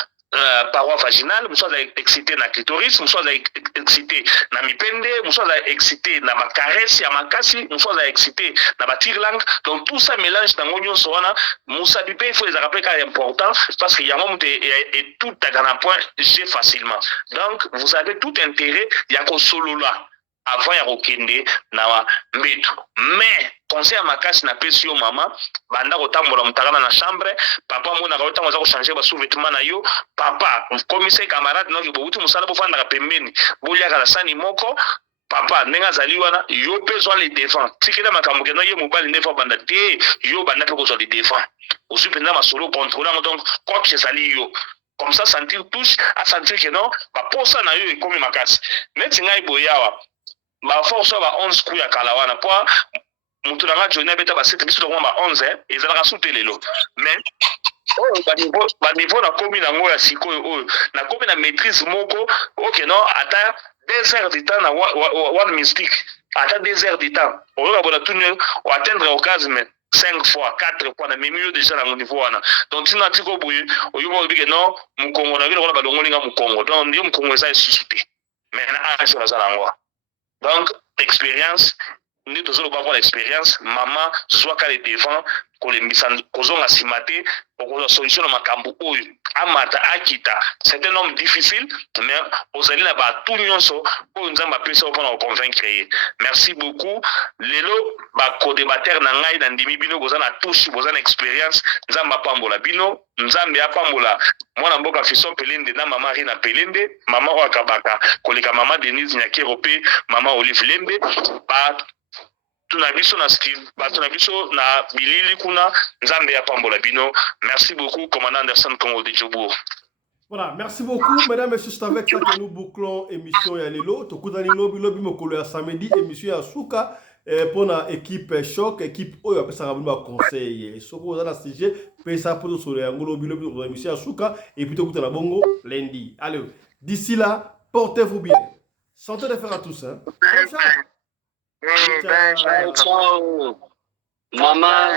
paroi vaginale, mosusu aza excité na clitoris, mosusu aza excité na mipende, mosusu aza excité na makaresi ya makasi, mosusu aza excité na batirlang. Donc tout ça mélange nango nyonso wana mosabi pe il faut les rappeler quand important parce que yango mutu et tout à un point j'ai facilement. Donc vous avez tout intérêt ya kosolola avant ya kokende na mbetu. Mais conseil à makasi na pesi yo mama banda kotambola mutakana na chambre papa mona ka otango za ko changer ba sous-vêtements na yo papa commissaire camarade no ki bobutu musala bofanda ka pembeni bolia ka sani moko papa nenga zali wana yo besoin les défend tikela makambo ke no ye mobali ne fa banda te yo banda pe ko zo les défend aussi pendant ma solo contrôler donc quoi que ça li yo comme ça sentir touche à sentir que non ba posa na yo e komi makasi neti ngai boyawa ba force ba 11 coups ya kalawana po mutu na nga Johnny abeta ba 7 biso to ba 11 ezalaka sute lelo mais ba niveau na komi na ngoya sikoyo oyo na komi na maîtrise moko OK non ata 2 heures de temps na one mystique ata 2 heures de temps oyo bona tunu o atteindre orgasme 5 fois 4 fois na milieu déjà na niveau wana donc tina tiko boye oyo mo bige non mukongo na bino ba longolinga mukongo donc ndio mukongo eza suscité mais na age na zala ngwa donc expérience nde tozoloba mpona expérience mama zwaka le devant kolembisa kozonga nsima te okozwa solution na makambo oyo amata akita. C'est un homme difficile mais ozali na batu nyonso oyo nzambe apesa yo mpona koconvaincre ye. Merci beaucoup. Lelo bakodebatere na ngai na ndimi bino boza na touche boza na expérience. Nzambe apambola bino, nzambe apambola mwana mboka Fiston Pelende na mama Rina Pelende, mama oyo akabaka koleka mama Denise Nyakero pe mama Olive Lembe tuna biso na bilili kuna nzambe ya pambola bino. Merci beaucoup commandant Anderson Congo de Djobour. Voilà, merci beaucoup mesdames et messieurs, c'est avec ça que nous bouclons émission ya lelo tokutani lobi mokolo ya samedi émission ya suka pour na équipe choc équipe oyo apesa bino ba conseil soko za na sujet pesa pour sur ya lobi émission ya suka et puis tokutana bongo lundi. Allez, d'ici là, portez-vous bien. Santé de faire à tous hein. Ciao. Maman,